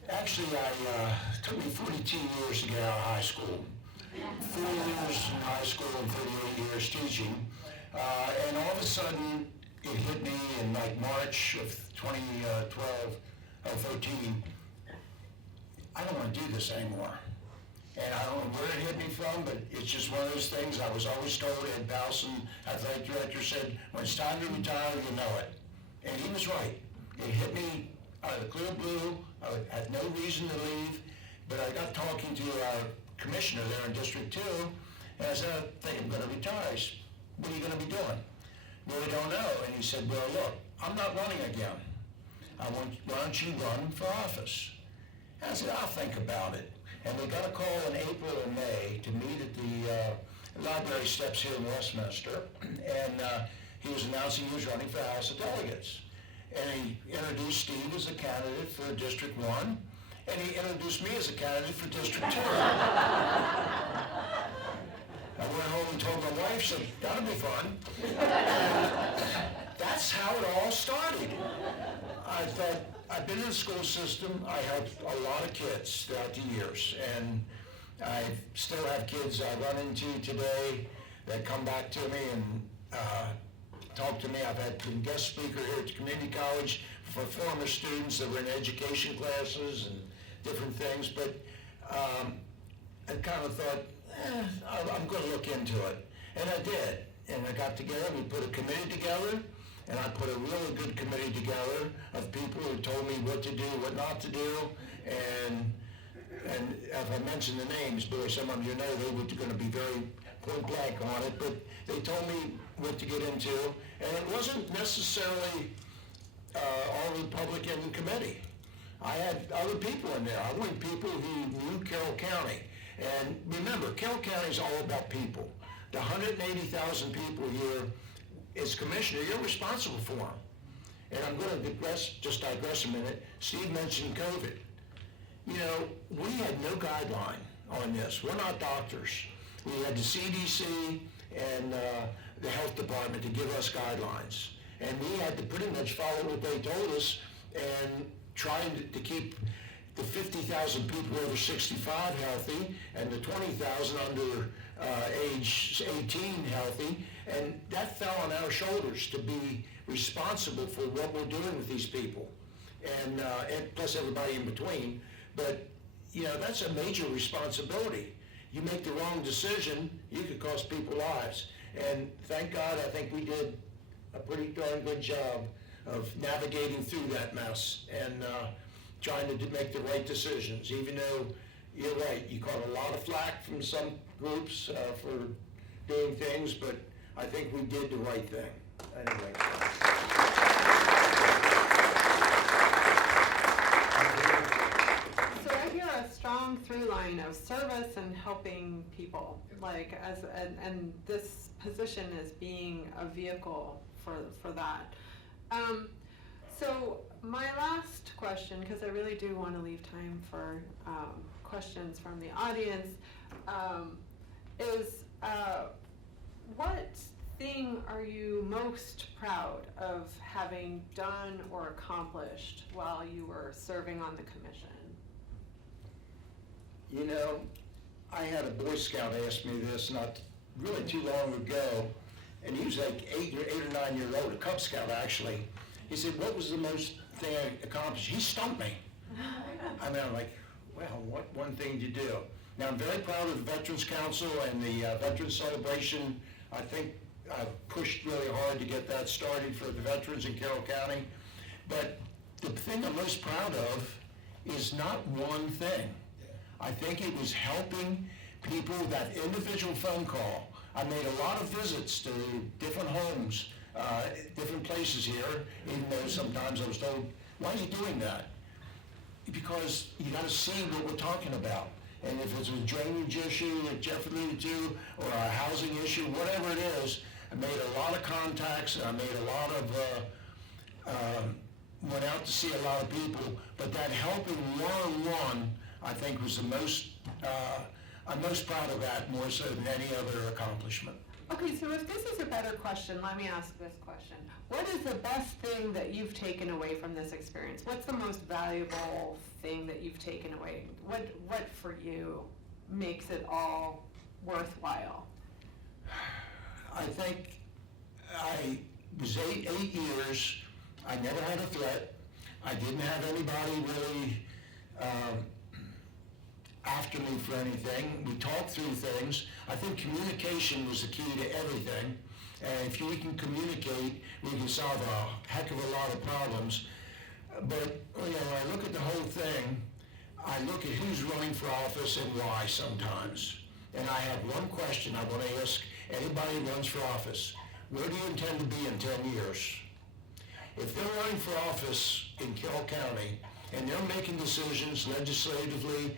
Actually, it took me 42 years to get out of high school. 4 years in high school and 38 years teaching. And all of a sudden, it hit me in like March of 2012, or 13. I don't want to do this anymore. And I don't know where it hit me from, but it's just one of those things. I was always told, Ed Bowson, athletic director, said, when it's time to retire, you know it. And he was right. It hit me out of the clear blue. I had no reason to leave, but I got talking to our commissioner there in District 2, and I said, I think I'm going to retire. He said, what are you going to be doing? Well, we don't know. And he said, well, look, I'm not running again. why don't you run for office? I said, I'll think about it. And they got a call in April or May to meet at the library steps here in Westminster, and he was announcing he was running for House of Delegates. And he introduced Steve as a candidate for District 1, and he introduced me as a candidate for District 2. I went home and told my wife, said, that'll be fun. That's how it all started. I thought, I've been in the school system, I helped a lot of kids throughout the years, and I still have kids I run into today that come back to me and talk to me. I've been guest speaker here at the community college for former students that were in education classes and different things, but I kind of thought, I'm going to look into it. And I did. And I got together, we put a committee together, and I put a really good committee together of people who told me what to do, what not to do, and if I mention the names, boy, some of you know they were going to be very point blank on it, but they told me what to get into, and it wasn't necessarily all Republican committee. I had other people in there. I wanted people who knew Carroll County. And remember, Carroll County is all about people. The 180,000 people here, as commissioner, you're responsible for them. And I'm going to digress a minute. Steve mentioned COVID. You know, we had no guideline on this. We're not doctors. We had the CDC and the health department to give us guidelines. And we had to pretty much follow what they told us and trying to keep the 50,000 people over 65 healthy and the 20,000 under age 18 healthy, and that fell on our shoulders to be responsible for what we're doing with these people, and plus everybody in between. But you know, that's a major responsibility. You make the wrong decision, you could cost people lives. And thank God, I think we did a pretty darn good job of navigating through that mess and trying to make the right decisions, even though you're right, you caught a lot of flack from some groups for doing things, but I think we did the right thing. Anyway. So I hear a strong through line of service and helping people, like and this position is being a vehicle for that. So my last question, because I really do want to leave time for questions from the audience, is what thing are you most proud of having done or accomplished while you were serving on the commission? You know, I had a Boy Scout ask me this not really too long ago, and he was like 8 or 9 years old, a Cub Scout actually. He said, what was the most thing I accomplished? He stumped me. I mean, I'm like, well, what one thing to do? Now, I'm very proud of the Veterans Council and the Veterans Celebration. I think I've pushed really hard to get that started for the veterans in Carroll County. But the thing I'm most proud of is not one thing. I think it was helping people, that individual phone call. I made a lot of visits to different homes, different places here, even though sometimes I was told, why are you doing that? Because you got to see what we're talking about. And if it's a drainage issue that Jeff alluded to, or a housing issue, whatever it is, I made a lot of contacts, and I made a lot of, went out to see a lot of people, but that helping one-on-one, I think was the most, I'm most proud of that more so than any other accomplishment. Okay, so if this is a better question, let me ask this question. What is the best thing that you've taken away from this experience? What's the most valuable thing that you've taken away? What for you makes it all worthwhile? I think I was eight years. I never had a threat. I didn't have anybody really after me for anything. We talked through things. I think communication was the key to everything. And if we can communicate, we can solve a heck of a lot of problems. But you know, when I look at the whole thing, I look at who's running for office and why sometimes. And I have one question I want to ask anybody who runs for office. Where do you intend to be in 10 years? if they're running for office in Carroll County, and they're making decisions legislatively,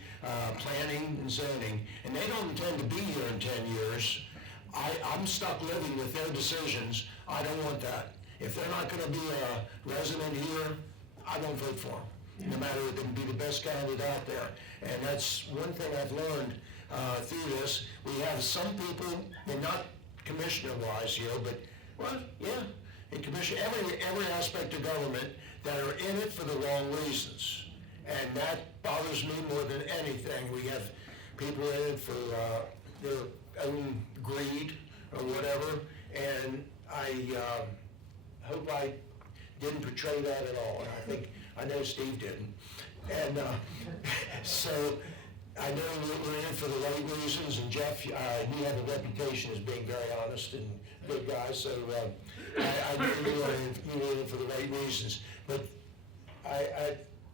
planning and zoning, and they don't intend to be here in 10 years, I'm stuck living with their decisions. I don't want that. If they're not gonna be a resident here, I won't vote for them, no matter if they can be the best candidate out there. And that's one thing I've learned through this. We have some people, and not commissioner-wise here, but, well, yeah, in commission, every aspect of government that are in it for the wrong reasons. And that bothers me more than anything. We have people in it for their own greed or whatever, and I hope I didn't portray that at all. And I know Steve didn't. And so I know we're in it for the right reasons, and Jeff, you have a reputation as being very honest and good guy, so I know you were in it for the right reasons. But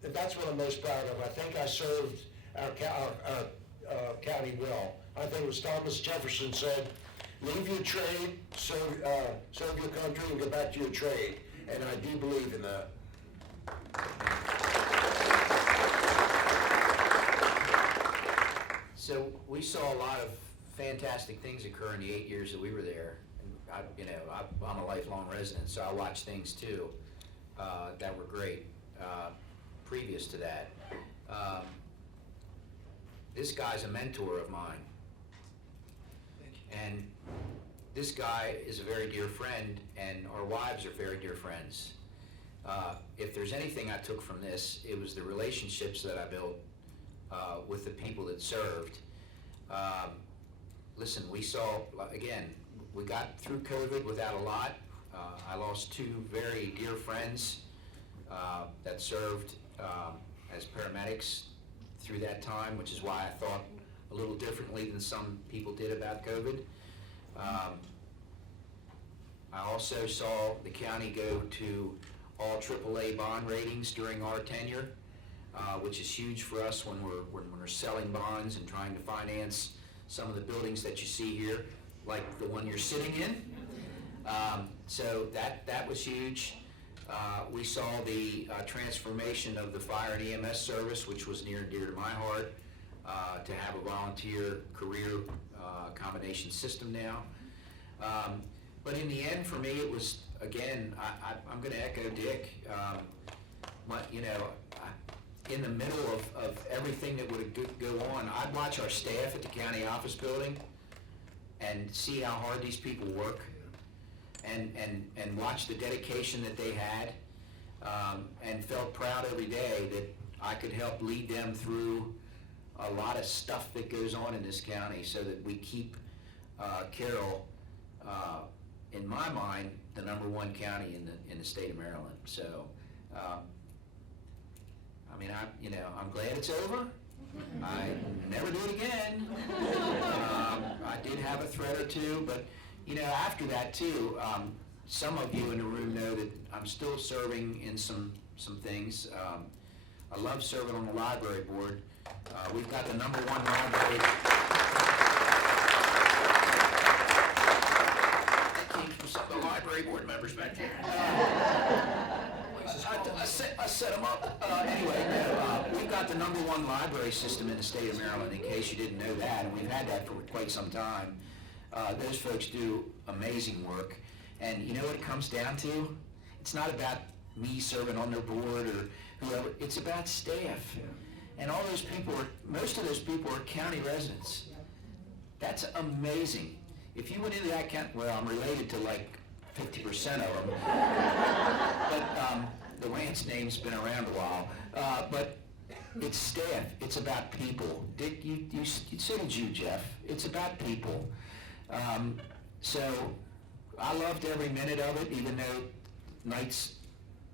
that's what I'm most proud of. I think I served our county well. I think it was Thomas Jefferson said, leave your trade, serve your country, and go back to your trade. And I do believe in that. So we saw a lot of fantastic things occur in the 8 years that we were there. And I'm a lifelong resident, so I watched things too that were great previous to that. This guy's a mentor of mine. And this guy is a very dear friend, and our wives are very dear friends. If there's anything I took from this, it was the relationships that I built with the people that served. Listen, we saw, again, we got through COVID without a lot. I lost two very dear friends that served as paramedics through that time, which is why I thought a little differently than some people did about COVID. I also saw the county go to all AAA bond ratings during our tenure, which is huge for us when we're selling bonds and trying to finance some of the buildings that you see here, like the one you're sitting in. So that was huge. We saw the transformation of the fire and EMS service, which was near and dear to my heart, to have a volunteer career combination system now. But in the end, for me, it was, again, I'm going to echo Dick. In the middle of everything that would go on, I'd watch our staff at the county office building and see how hard these people work, and watch the dedication that they had, and felt proud every day that I could help lead them through a lot of stuff that goes on in this county so that we keep Carroll, in my mind, the #1 county in the state of Maryland. So, I'm glad it's over. I never do it again. I did have a threat or two, but after that too, some of you in the room know that I'm still serving in some things. I love serving on the library board. We've got the #1 library. That came from some of the library board members back there. I set them up. Anyway, we've got the #1 library system in the state of Maryland, in case you didn't know that, and we've had that for quite some time. Those folks do amazing work, and you know what it comes down to? It's not about me serving on their board or whoever, it's about staff. And all those people most of those people are county residents. That's amazing. If you went into that county, well, I'm related to like 50% of them, but the Wantz name's been around a while. But it's staff, it's about people. Dick, so did you, Jeff. It's about people. So I loved every minute of it, even though nights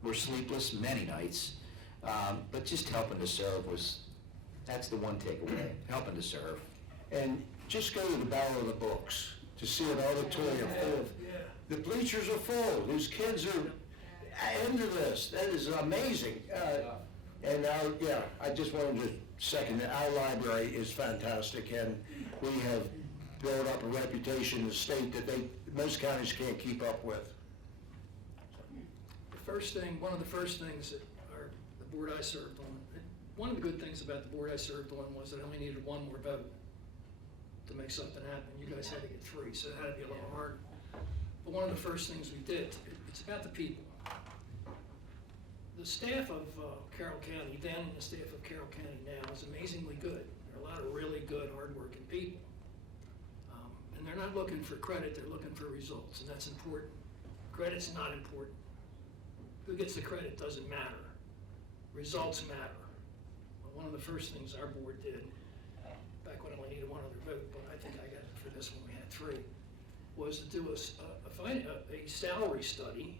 were sleepless, many nights. But just helping to serve that's the one takeaway, helping to serve. And just go to the Barrel of the Books to see an auditorium full. The bleachers are full. These kids are into this. That is amazing. And I just wanted to second that. Our library is fantastic, and we have built up a reputation in the state that most counties can't keep up with. one of the first things that the board I served on, one of the good things about the board I served on was that I only needed one more vote to make something happen. You guys had to get 3, so it had to be a little harder. But one of the first things we did, it's about the people. The staff of Carroll County then and the staff of Carroll County now is amazingly good. There are a lot of really good, hardworking people. And they're not looking for credit, they're looking for results, and that's important. Credit's not important. Who gets the credit doesn't matter. Results matter. Well, one of the first things our board did, back when I only needed one other vote, but I think I got it for this one, we had 3, was to do a salary study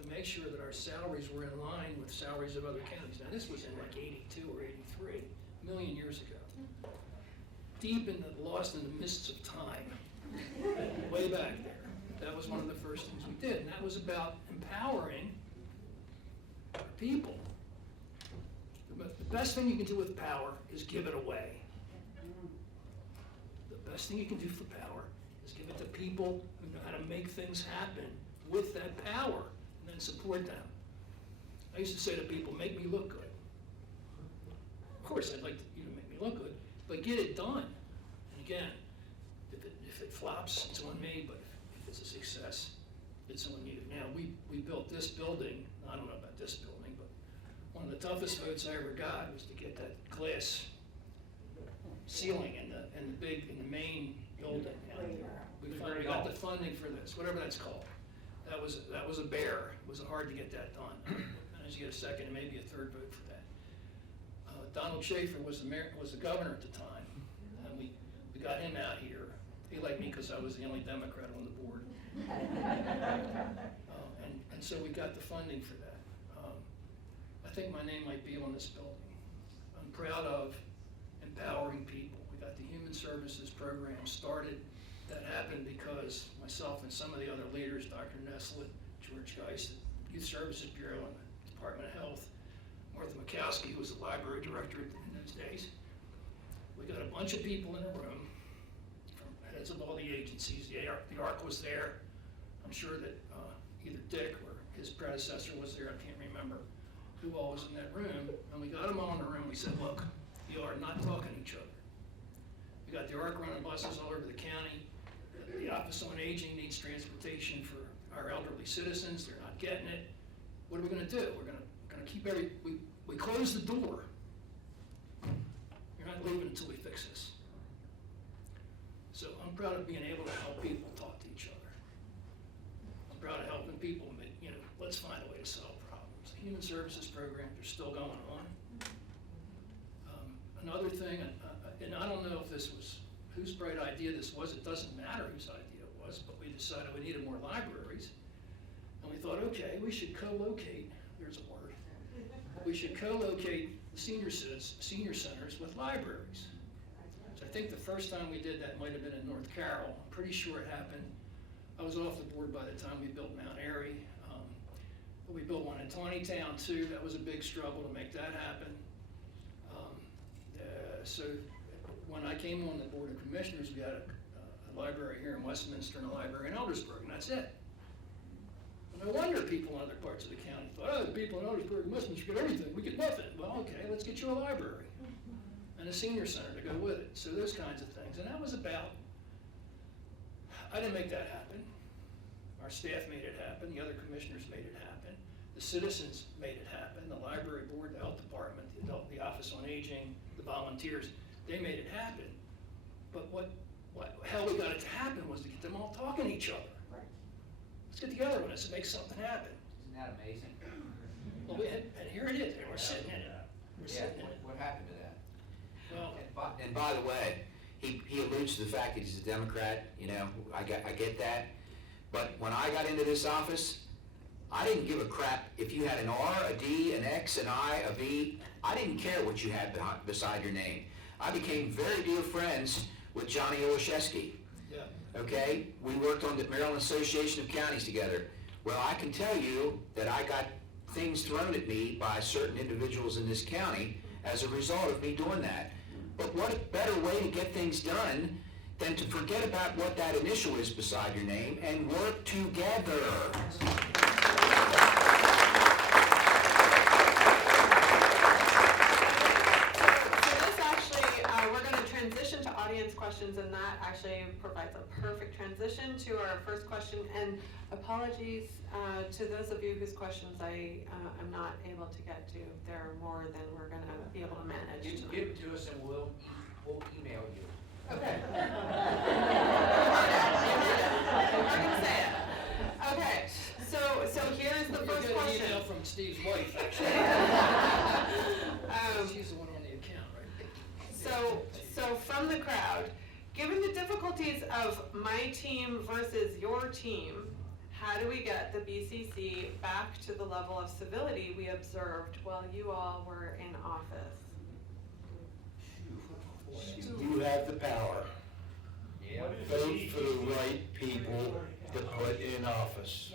to make sure that our salaries were in line with salaries of other counties. Now, this was in like 82 or 83, a million years ago. Deep in the, lost in the mists of time, way back there. That was one of the first things we did, and that was about empowering our people. The best thing you can do with power is give it away. The best thing you can do for power is give it to people who know how to make things happen with that power, and then support them. I used to say to people, make me look good. Of course, I'd like you to make me look good, but get it done. And again, if it flops, it's on me, but if it's a success, it's on you. Now, we built this building, I don't know about this building, but one of the toughest votes I ever got was to get that glass ceiling in the main building out there. We finally got the funding for this, whatever that's called. That was a bear. It was hard to get that done. And as you get a second and maybe a third vote for that. Donald Schaefer was the governor at the time, and we got him out here. He liked me because I was the only Democrat on the board. And so we got the funding for that. I think my name might be on this building. I'm proud of empowering people. We got the Human Services program started. That happened because myself and some of the other leaders, Dr. Neslet, George Geist, the Youth Services Bureau and the Department of Health, Martha Mikowski, who was the library director in those days. We got a bunch of people in a room, from heads of all the agencies. The ARC was there. I'm sure that either Dick or his predecessor was there, I can't remember who all was in that room. And we got them all in the room. We said, look, you are not talking to each other. We got the ARC running buses all over the county. The Office on Aging needs transportation for our elderly citizens. They're not getting it. What are we going to do? We're going to keep we close the door. You're not leaving until we fix this. So I'm proud of being able to help people talk to each other. I'm proud of helping people, let's find a way to solve problems. The Human Services program, they're still going on. Another thing, and I don't know if this was whose bright idea this was, it doesn't matter whose idea it was, but we decided we needed more libraries. And we thought, okay, we should co-locate, there's a word, we should co-locate the senior centers with libraries. So I think the first time we did that might have been in North Carroll. I'm pretty sure it happened. I was off the board by the time we built Mount Airy. But we built one in Tawnytown too. That was a big struggle to make that happen. So when I came on the Board of Commissioners, we had a library here in Westminster and a library in Eldersburg, and that's it. No wonder people in other parts of the county thought, oh, the people in Eldersburg and Westminster get everything, we get nothing. Well, okay, let's get you a library and a senior center to go with it. So those kinds of things. And that was about, I didn't make that happen. Our staff made it happen, the other commissioners made it happen, the citizens made it happen, the library board, the health department, the Office on Aging, the volunteers, they made it happen. But how we got it to happen was to get them all talking to each other. Let's get together with us and make something happen. Isn't that amazing? Well, and here it is, and we're sitting in it. We're sitting in it. What happened to that? Well, And by the way, he alludes to the fact that he's a Democrat, I get that. But when I got into this office, I didn't give a crap if you had an R, a D, an X, an I, a B. I didn't care what you had beside your name. I became very dear friends with Johnny Olszewski. yeah. Okay? We worked on the Maryland Association of Counties together. Well, I can tell you that I got things thrown at me by certain individuals in this county as a result of me doing that. But what a better way to get things done than to forget about what that initial is beside your name and work together. questions, and that actually provides a perfect transition to our first question. And apologies to those of you whose questions I am not able to get to. There are more than we're going to be able to manage Give tonight. it to us and we'll email you. Okay. I can say it. Okay, so here's the first You got an question. email from Steve's wife, actually. She's the one on the account, right? So from the crowd, given the difficulties of my team versus your team, how do we get the BCC back to the level of civility we observed while you all were in office? You have the power. Yeah. Vote for the right people to put in office.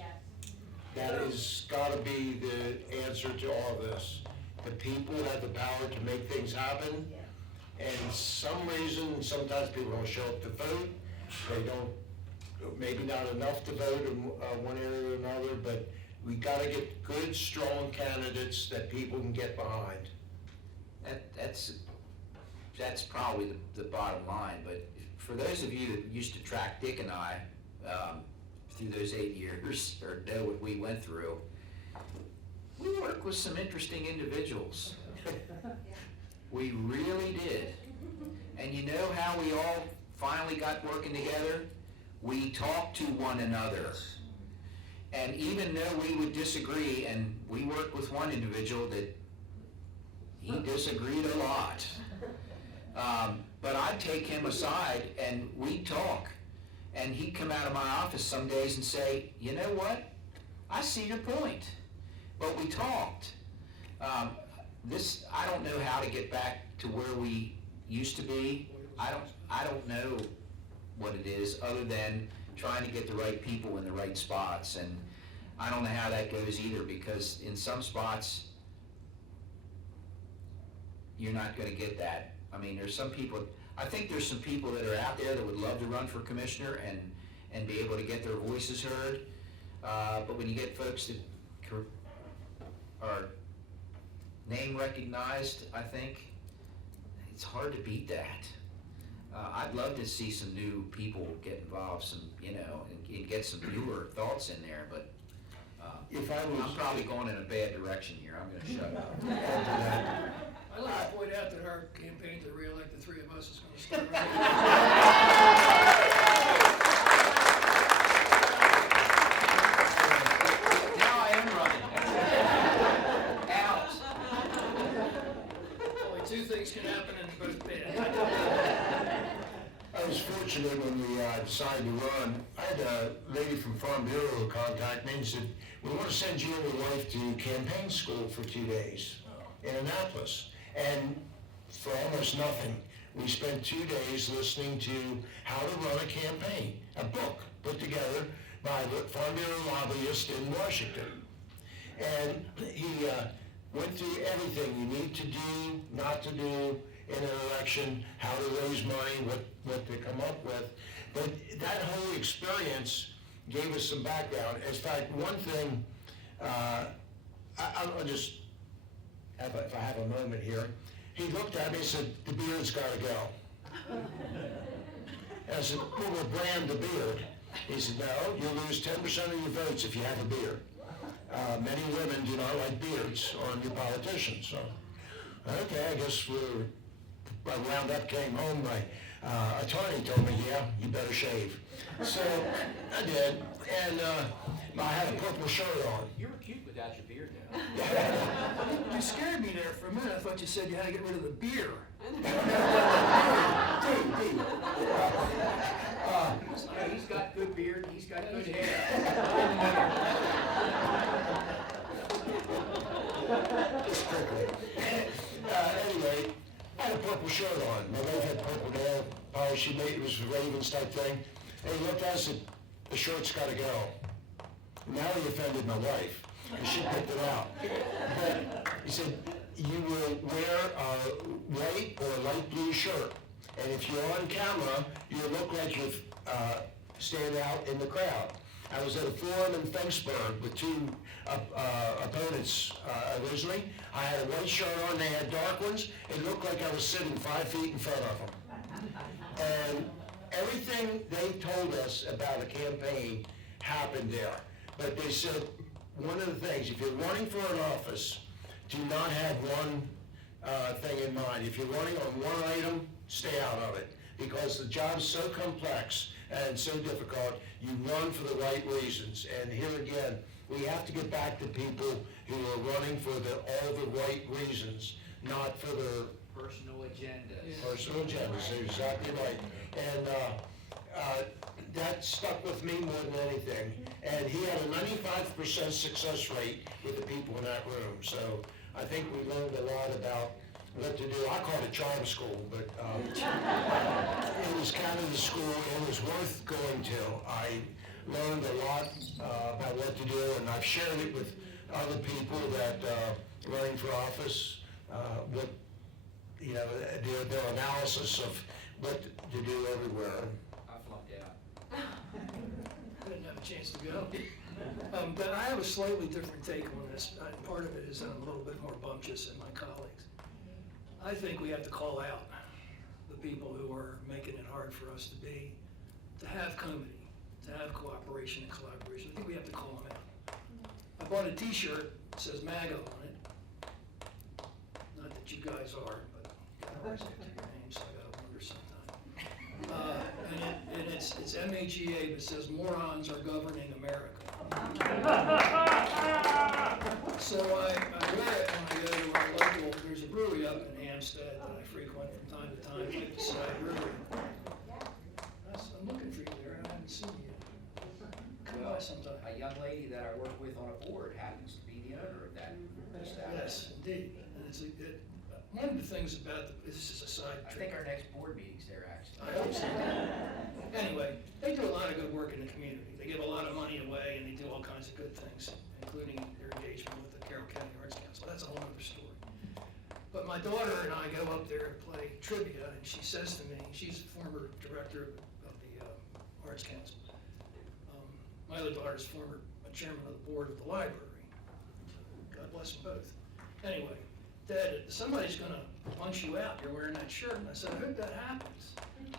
That has gotta be the answer to all this. The people have the power to make things happen. And some reason, sometimes people don't show up to vote. They don't, maybe not enough to vote in one area or another, but we gotta get good, strong candidates that people can get behind. That's probably the bottom line, but for those of you that used to track Dick and I through those 8 years, or know what we went through, we worked with some interesting individuals. We really did. And you know how we all finally got working together? We talked to one another. And even though we would disagree, and we worked with one individual that he disagreed a lot. But I'd take him aside and we'd talk. And he'd come out of my office some days and say, you know what? I see your point. But we talked. I don't know how to get back to where we used to be. I don't know what it is other than trying to get the right people in the right spots. And I don't know how that goes either, because in some spots, you're not gonna get that. I mean, there's some people, I think there's some people that are out there that would love to run for commissioner and be able to get their voices heard. But when you get folks that are name recognized, I think it's hard to beat that. I'd love to see some new people get involved, and get some newer thoughts in there, but I'm probably going in a bad direction here. I'm gonna shut up. I'd like to point out that our campaign to re-elect the three of us is gonna start. Now I am running. Out. Only two things can happen and both bad. I was fortunate when we decided to run. I had a lady from Farm Bureau who contacted me and said, we want to send you and your wife to campaign school for 2 days in Annapolis. And for almost nothing, we spent 2 days listening to how to run a campaign, a book put together by the Farm Bureau lobbyist in Washington. And he went through everything you need to do, not to do in an election, how to raise money, what to come up with. But that whole experience gave us some background. In fact, one thing, I'll just, if I have a moment here, he looked at me and said, the beard's gotta go. And I said, well, we'll brand the beard. He said, no, you'll lose 10% of your votes if you have a beard. Many women do not like beards on your politicians. So, okay, I guess by roundup came home, my attorney told me, yeah, you better shave. So I did, and I had a purple shirt on. You were cute without your beard now. You scared me there for a minute. I thought you said you had to get rid of the beer. He's got good beard, he's got good hair. Just quickly. Anyway, I had a purple shirt on. My wife had purple nail polish. She made it was a Ravens type thing. And he looked at us and said, the shirt's got to go. Now he offended my wife, and she picked it out. But he said, you will wear a white or a light blue shirt. And if you're on camera, you look like you stand out in the crowd. I was at a forum in Fenksburg with two opponents originally. I had a white shirt on, they had dark ones. It looked like I was sitting 5 feet in front of them. And everything they told us about a campaign happened there. But they said, one of the things, if you're running for an office, do not have one thing in mind. If you're running on one item, stay out of it, because the job is so complex and so difficult. You run for the right reasons. And here again, we have to get back to people who are running for all the right reasons, not for their Personal agendas. personal agendas. You're exactly right. And that stuck with me more than anything. And he had a 95% success rate with the people in that room. So I think we learned a lot about what to do. I call it charm school, but it was kind of the school. It was worth going to. I learned a lot about what to do, and I've shared it with other people that running for office, what, you know, their analysis of what to do everywhere. I flunked out. I didn't have a chance to go. But I have a slightly different take on this. Part of it is I'm a little bit more bumptious than my colleagues. I think we have to call out the people who are making it hard for us to have comity, to have cooperation and collaboration. I think we have to call them out. I bought a T-shirt that says MAGA on it. Not that you guys are, but you can always have your names, so I gotta wonder sometimes. And it's MAGA, but it says morons are governing America. So I wear it when I go to our local, there's a brewery up in Hampstead that I frequent from time to time, Lakeside Brewery. I'm looking for you there, I haven't seen you. Come by sometime. A young lady that I work with on a board happens to be the owner of that establishment. Yes, indeed. And one of the things about, this is a side I trip. think our next board meeting's there, actually. I hope so. Anyway, they do a lot of good work in the community. They give a lot of money away and they do all kinds of good things, including their engagement with the Carroll County Arts Council. That's a whole other story. But my daughter and I go up there to play trivia, and she says to me, she's a former director of the Arts Council. My other daughter's former chairman of the board of the library. God bless them both. Anyway, Dad, somebody's gonna punch you out. You're wearing that shirt. And I said, I hope that happens.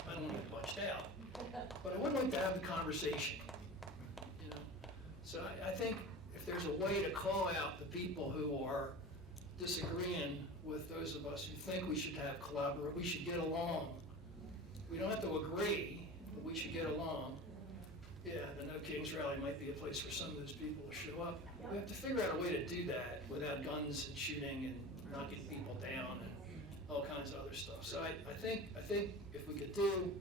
I don't want to get punched out. But I would like to have the conversation, you know. So I think if there's a way to call out the people who are disagreeing with those of us who think we should have we should get along. We don't have to agree, but we should get along. Yeah, the No Kings Rally might be a place for some of those people to show up. We have to figure out a way to do that without guns and shooting and knocking people down and all kinds of other stuff. So I think if we could do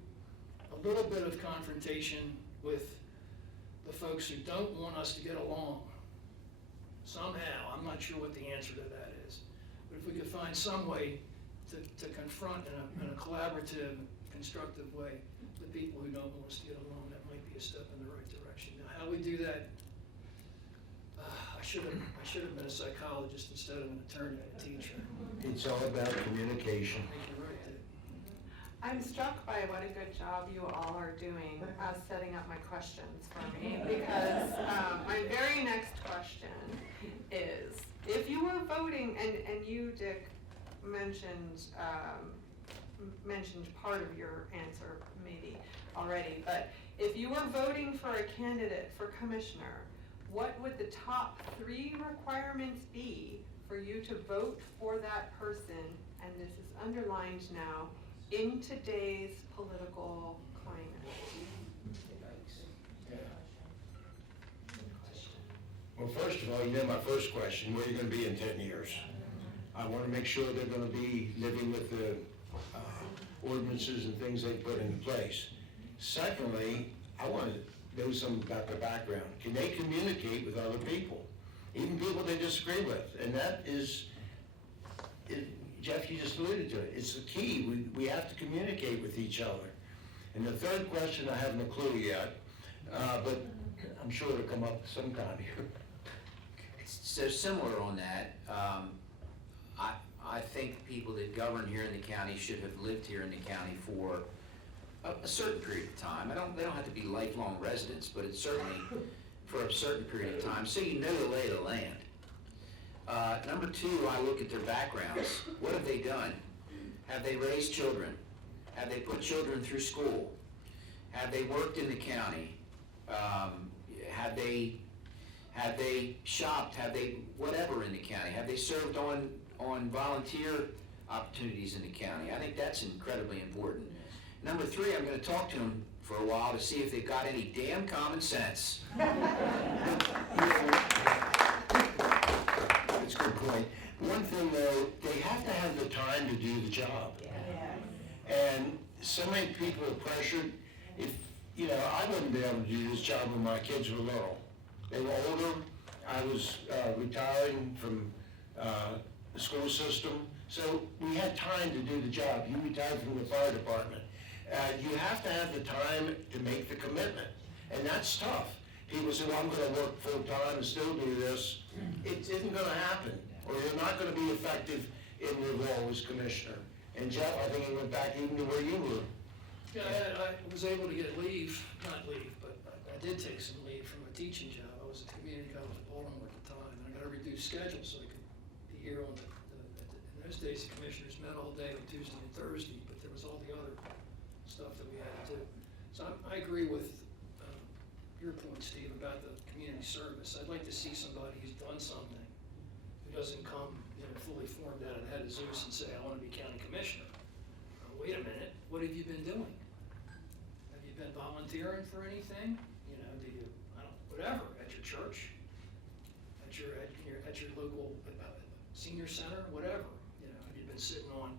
a little bit of confrontation with the folks who don't want us to get along, somehow, I'm not sure what the answer to that is, but if we could find some way to confront in a collaborative, constructive way the people who don't want us to get along, that might be a step in the right direction. Now, how we do that, I should have been a psychologist instead of an attorney and a teacher. It's all about communication. I think you're right, Dave. I'm struck by what a good job you all are doing setting up my questions for me, because my very next question is, if you were voting, and you, Dick, mentioned part of your answer maybe already, but if you were voting for a candidate for commissioner, what would the top 3 requirements be for you to vote for that person, and this is underlined now, in today's political climate? Well, first of all, you know my first question, where are you going to be in 10 years? I want to make sure they're going to be living with the ordinances and things they put into place. Secondly, I want to know some about their background. Can they communicate with other people, even people they disagree with? And that is, Jeff, you just alluded to it. It's the key. We have to communicate with each other. And the third question, I haven't a clue yet, but I'm sure it'll come up sometime here. So similar on that, I think people that govern here in the county should have lived here in the county for a certain period of time. They don't have to be lifelong residents, but it's certainly for a certain period of time, so you know the lay of the land. Number 2, I look at their backgrounds. What have they done? Have they raised children? Have they put children through school? Have they worked in the county? Have they shopped? Have they whatever in the county? Have they served on volunteer opportunities in the county? I think that's incredibly important. Number 3, I'm going to talk to them for a while to see if they've got any damn common sense. That's a good point. One thing though, they have to have the time to do the job. And so many people are pressured. If, I wouldn't be able to do this job when my kids were little. They were older. I was retiring from the school system. So we had time to do the job. You retired from the fire department. You have to have the time to make the commitment. And that's tough. People say, well, I'm going to work full time and still do this. It isn't going to happen. Or you're not going to be effective in your role as commissioner. And Jeff, I think he went back even to where you were. Yeah, I was able to get leave, not leave, but I did take some leave from a teaching job. I was at the community college in Baltimore at the time, and I got a reduced schedule so I could be here on in those days, the commissioners met all day on Tuesday and Thursday, but there was all the other stuff that we had to do. So I agree with your point, Steve, about the community service. I'd like to see somebody who's done something, who doesn't come, fully formed out of the head of Zeus and say, I want to be county commissioner. Wait a minute, what have you been doing? Have you been volunteering for anything? Do you, whatever, at your church, at your local senior center, whatever. Have you been sitting on,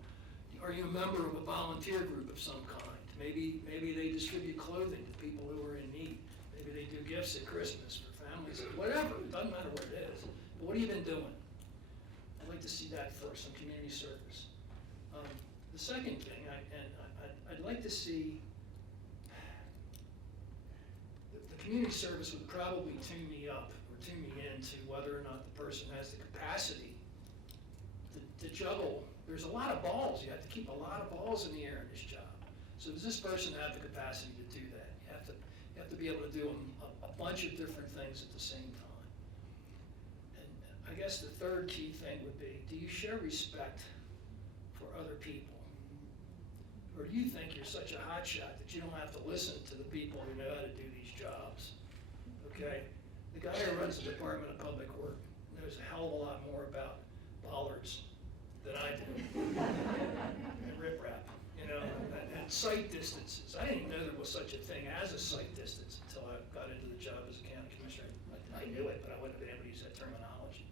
are you a member of a volunteer group of some kind? Maybe they distribute clothing to people who are in need. Maybe they do gifts at Christmas for families, whatever, it doesn't matter what it is. But what have you been doing? I'd like to see that first, some community service. The second thing, I'd like to see, the community service would probably tune me up or tune me into whether or not the person has the capacity to juggle. There's a lot of balls. You have to keep a lot of balls in the air in this job. So does this person have the capacity to do that? You have to be able to do a bunch of different things at the same time. And I guess the third key thing would be, do you share respect for other people? Or do you think you're such a hotshot that you don't have to listen to the people who know how to do these jobs? Okay? The guy who runs the Department of Public Work knows a hell of a lot more about bollards than I do. And riprap, and sight distances. I didn't even know there was such a thing as a sight distance until I got into the job as a county commissioner. I knew it, but I wouldn't have been able to use that terminology.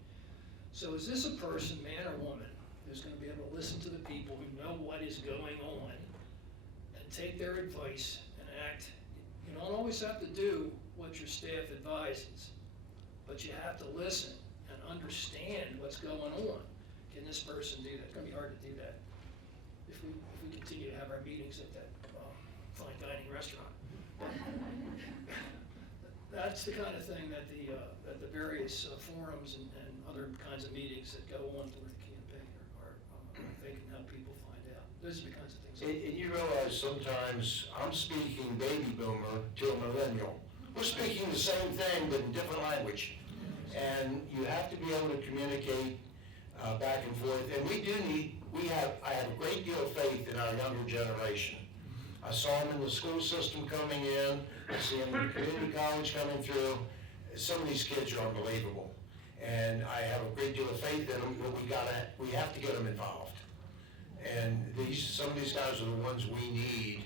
So is this a person, man or woman, who's going to be able to listen to the people who know what is going on and take their advice and act? You don't always have to do what your staff advises, but you have to listen and understand what's going on. Can this person do that? It's going to be hard to do that if we continue to have our meetings at that fine dining restaurant. That's the kind of thing that the various forums and other kinds of meetings that go on for the campaign are they can help people find out. Those are the kinds of things. And you realize sometimes I'm speaking baby boomer to a millennial. We're speaking the same thing but in different language. And you have to be able to communicate back and forth. And I have a great deal of faith in our younger generation. I saw them in the school system coming in. I see them in the community college coming through. Some of these kids are unbelievable. And I have a great deal of faith in them, but we have to get them involved. And some of these guys are the ones we need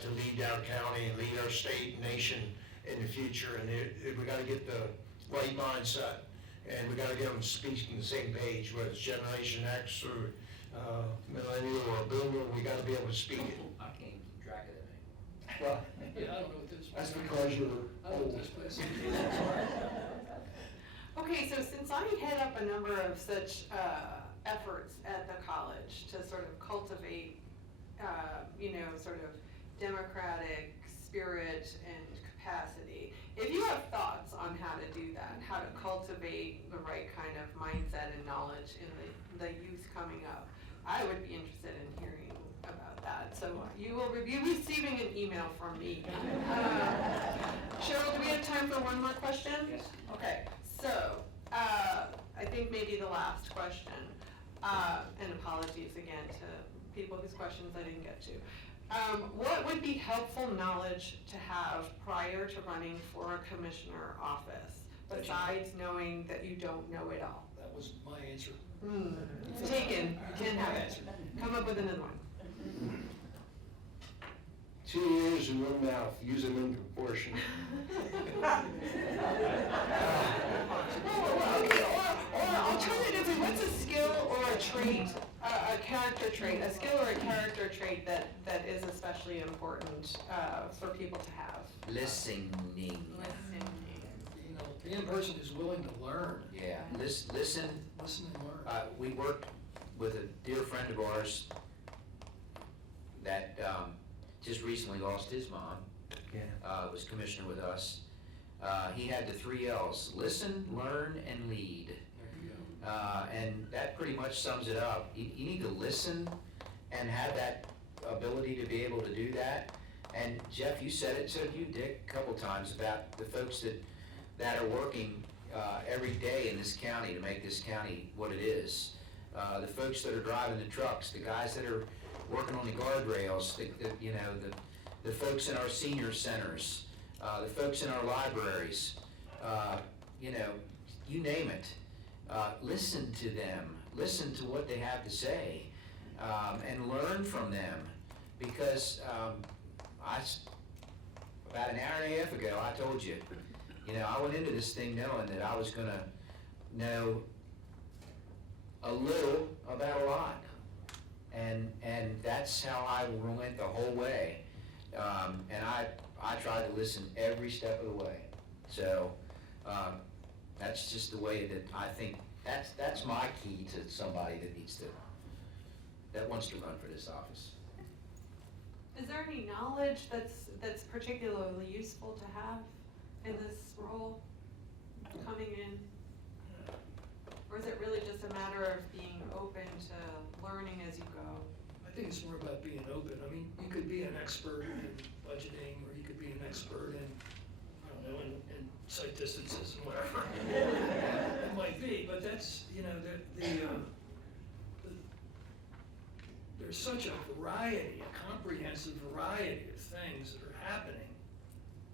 to lead our county and lead our state and nation in the future. And we got to get the right mindset. And we got to get them speaking the same page, whether it's Generation X or millennial or boomer. We got to be able to speak it. I can't keep track of that. Well, Yeah, I don't know what this. that's because you're I don't know old. what this place is. Okay, so since I head up a number of such efforts at the college to sort of cultivate, sort of democratic spirit and capacity, if you have thoughts on how to do that, how to cultivate the right kind of mindset and knowledge in the youth coming up, I would be interested in hearing about that. So you will be receiving an email from me. Cheryl, do we have time for one more question? Yes. Okay, so I think maybe the last question, and apologies again to people whose questions I didn't get to. What would be helpful knowledge to have prior to running for a commissioner office, besides knowing that you don't know it all? That was my answer. Taken, you can't have it. Come up with another one. 2 ears and 1 mouth, use them in proportion. Or alternatively, what's a skill or a trait, a character trait, a skill or a character trait that is especially important for people to have? Listening. You know, being a person who's willing to learn. Yeah, listen. Listen and learn. We worked with a dear friend of ours that just recently lost his mom. Was commissioner with us. He had the 3 L's: listen, learn, and lead. There you go. And that pretty much sums it up. You need to listen and have that ability to be able to do that. And Jeff, you said it, so did you, Dick, a couple times about the folks that are working every day in this county to make this county what it is. The folks that are driving the trucks, the guys that are working on the guardrails, the folks in our senior centers, the folks in our libraries, you name it. Listen to them, listen to what they have to say, and learn from them. Because about an hour and a half ago, I told you, I went into this thing knowing that I was gonna know a little about a lot. And that's how I went the whole way. And I tried to listen every step of the way. So that's just the way that I think, that's my key to somebody that wants to run for this office. Is there any knowledge that's particularly useful to have in this role, coming in? Or is it really just a matter of being open to learning as you go? I think it's more about being open. I mean, you could be an expert in budgeting, or you could be an expert in, I don't know, in sight distances and whatever. It might be, but that's, there's such a variety, a comprehensive variety of things that are happening,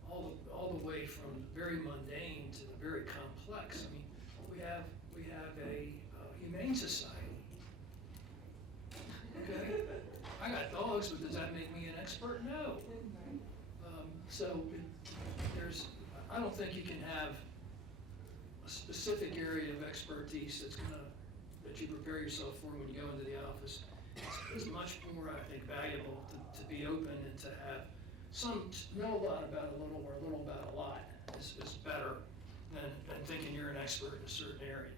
all the way from the very mundane to the very complex. I mean, we have a humane society. Okay, I got dogs, but does that make me an expert? No. I don't think you can have a specific area of expertise that you prepare yourself for when you go into the office. It's much more, I think, valuable to be open and to have know a lot about a little or a little about a lot is better than thinking you're an expert in a certain area.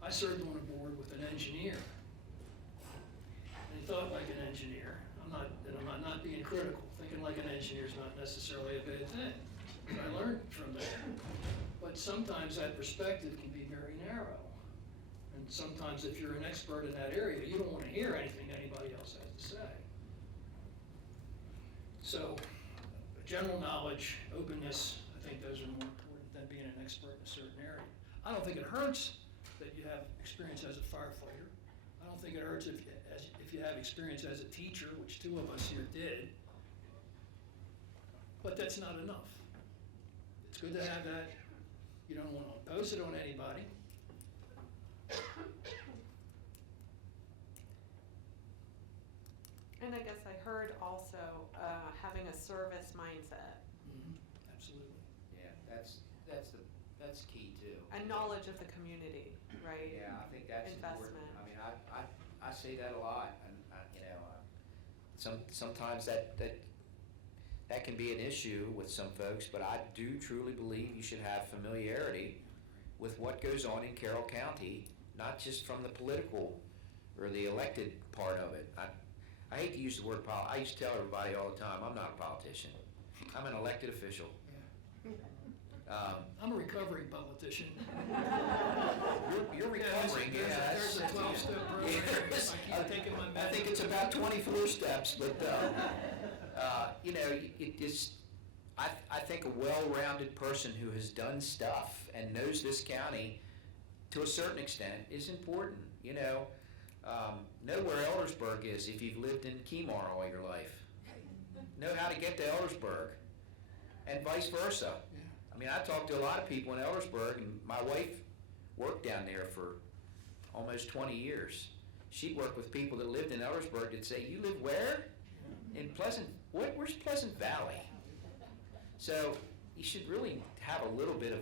I served on a board with an engineer. And he thought like an engineer. I'm not being critical. Thinking like an engineer is not necessarily a bad thing. I learned from there. But sometimes that perspective can be very narrow. And sometimes if you're an expert in that area, you don't want to hear anything anybody else has to say. So, general knowledge, openness, I think those are more important than being an expert in a certain area. I don't think it hurts that you have experience as a firefighter. I don't think it hurts if you have experience as a teacher, which 2 of us here did. But that's not enough. It's good to have that. You don't want to impose it on anybody. And I guess I heard also having a service mindset. Absolutely. Yeah, that's key too. And knowledge of the community, right? Yeah, I think that's important. Investment. I mean, I say that a lot, and sometimes that can be an issue with some folks, but I do truly believe you should have familiarity with what goes on in Carroll County, not just from the political or the elected part of it. I hate to use the word I used to tell everybody all the time, I'm not a politician. I'm an elected official. I'm a recovering politician. You're recovering, yeah. There's a 12-step program. I keep taking my I think it's about 24 steps, but I think a well-rounded person who has done stuff and knows this county to a certain extent is important. Know where Eldersburg is if you've lived in Kemar all your life. know how to get to Eldersburg, and vice versa. I mean, I talked to a lot of people in Eldersburg, and my wife worked down there for almost 20 years. She'd work with people that lived in Eldersburg that'd say, "You live where?" In Pleasant, where's Pleasant Valley? So you should really have a little bit of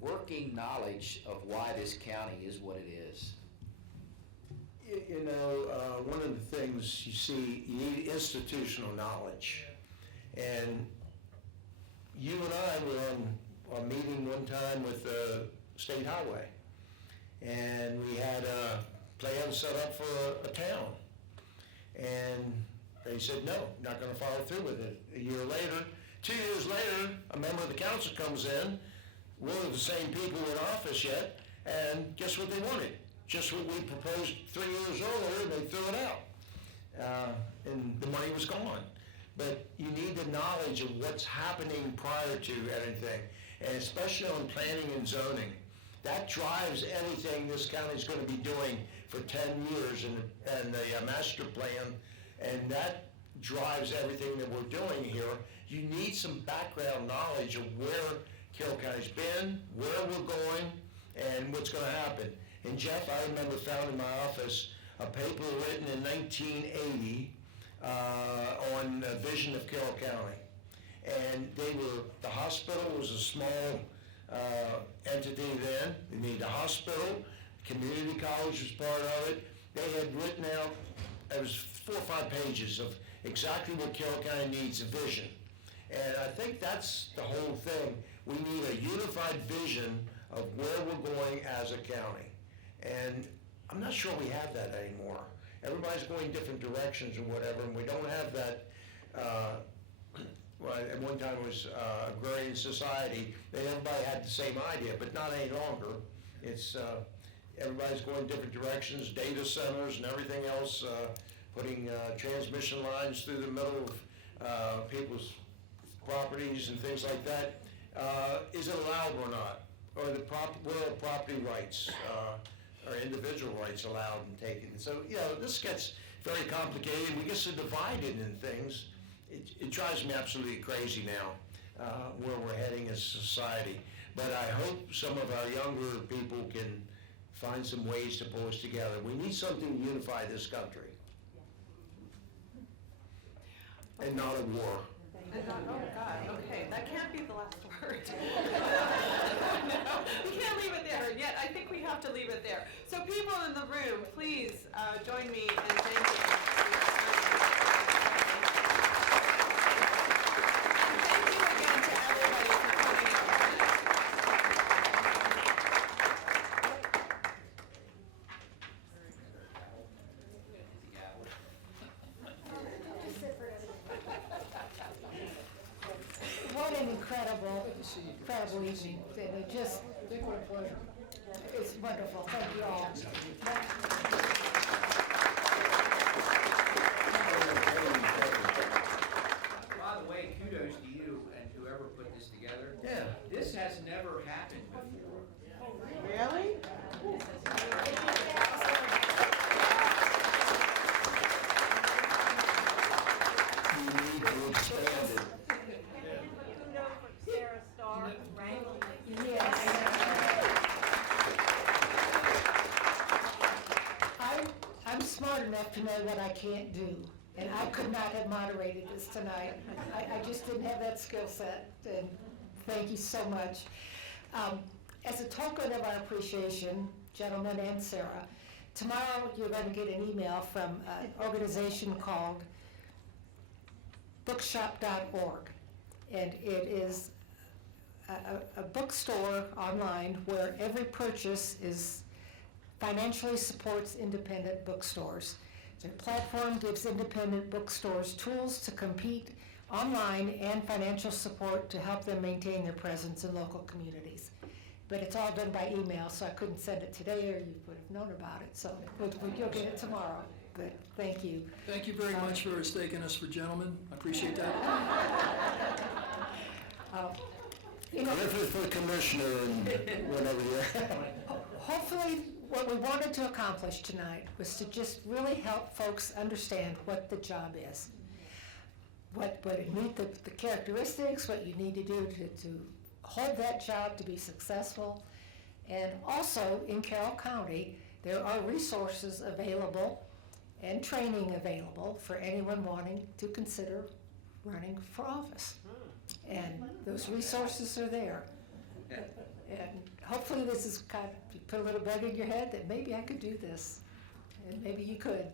working knowledge of why this county is what it is. You know, one of the things you see, you need institutional knowledge. And you and I were on a meeting one time with the State Highway. And we had a plan set up for a town. And they said, no, not gonna follow through with it. A year later, 2 years later, a member of the council comes in, one of the same people in office yet, and guess what they wanted? Just what we proposed 3 years earlier, and they threw it out. And the money was gone. But you need the knowledge of what's happening prior to anything, and especially on planning and zoning. That drives everything this county's gonna be doing for 10 years and the master plan, and that drives everything that we're doing here. You need some background knowledge of where Carroll County's been, where we're going, and what's gonna happen. And Jeff, I remember found in my office a paper written in 1980 on the vision of Carroll County. And the hospital was a small entity then. They needed a hospital, community college was part of it. They had written out, it was 4 or 5 pages of exactly what Carroll County needs, a vision. And I think that's the whole thing. We need a unified vision of where we're going as a county. And I'm not sure we have that anymore. Everybody's going different directions or whatever, and we don't have that, well, at one time it was agrarian society, everybody had the same idea, but not any longer. It's, everybody's going different directions, data centers and everything else, putting transmission lines through the middle of people's properties and things like that. Is it allowed or not? Or where are property rights or individual rights allowed and taken? So, you know, this gets very complicated. We get so divided in things. It drives me absolutely crazy now where we're heading as a society. But I hope some of our younger people can find some ways to pull us together. We need something to unify this country. And not a war. Oh, God, okay, that can't be the last word. No, we can't leave it there, yet I think we have to leave it there. So people in the room, please join me in thanking. Thank you again to everybody for coming out. What an incredible evening. It just, it's wonderful. Thank you all. By the way, kudos to you and whoever put this together. Yeah. This has never happened before. Really? You need to expand it. Kudos for Sarah Starr, right? Yes. I'm smart enough to know what I can't do, and I could not have moderated this tonight. I just didn't have that skill set, and thank you so much. As a token of our appreciation, gentlemen and Sarah, tomorrow you're going to get an email from an organization called bookshop.org, and it is a bookstore online where every purchase financially supports independent bookstores. Their platform gives independent bookstores tools to compete online and financial support to help them maintain their presence in local communities. But it's all done by email, so I couldn't send it today, or you would have known about it, so you'll get it tomorrow. But thank you. Thank you very much for mistaking us for gentlemen. I appreciate that. Griffith for commissioner and whatever you're. Hopefully, what we wanted to accomplish tonight was to just really help folks understand what the job is. what it meet the characteristics, what you need to do to hold that job to be successful. And also in Carroll County, there are resources available and training available for anyone wanting to consider running for office. And those resources are there. And hopefully this is kind of, you put a little bug in your head that maybe I could do this. And maybe you could.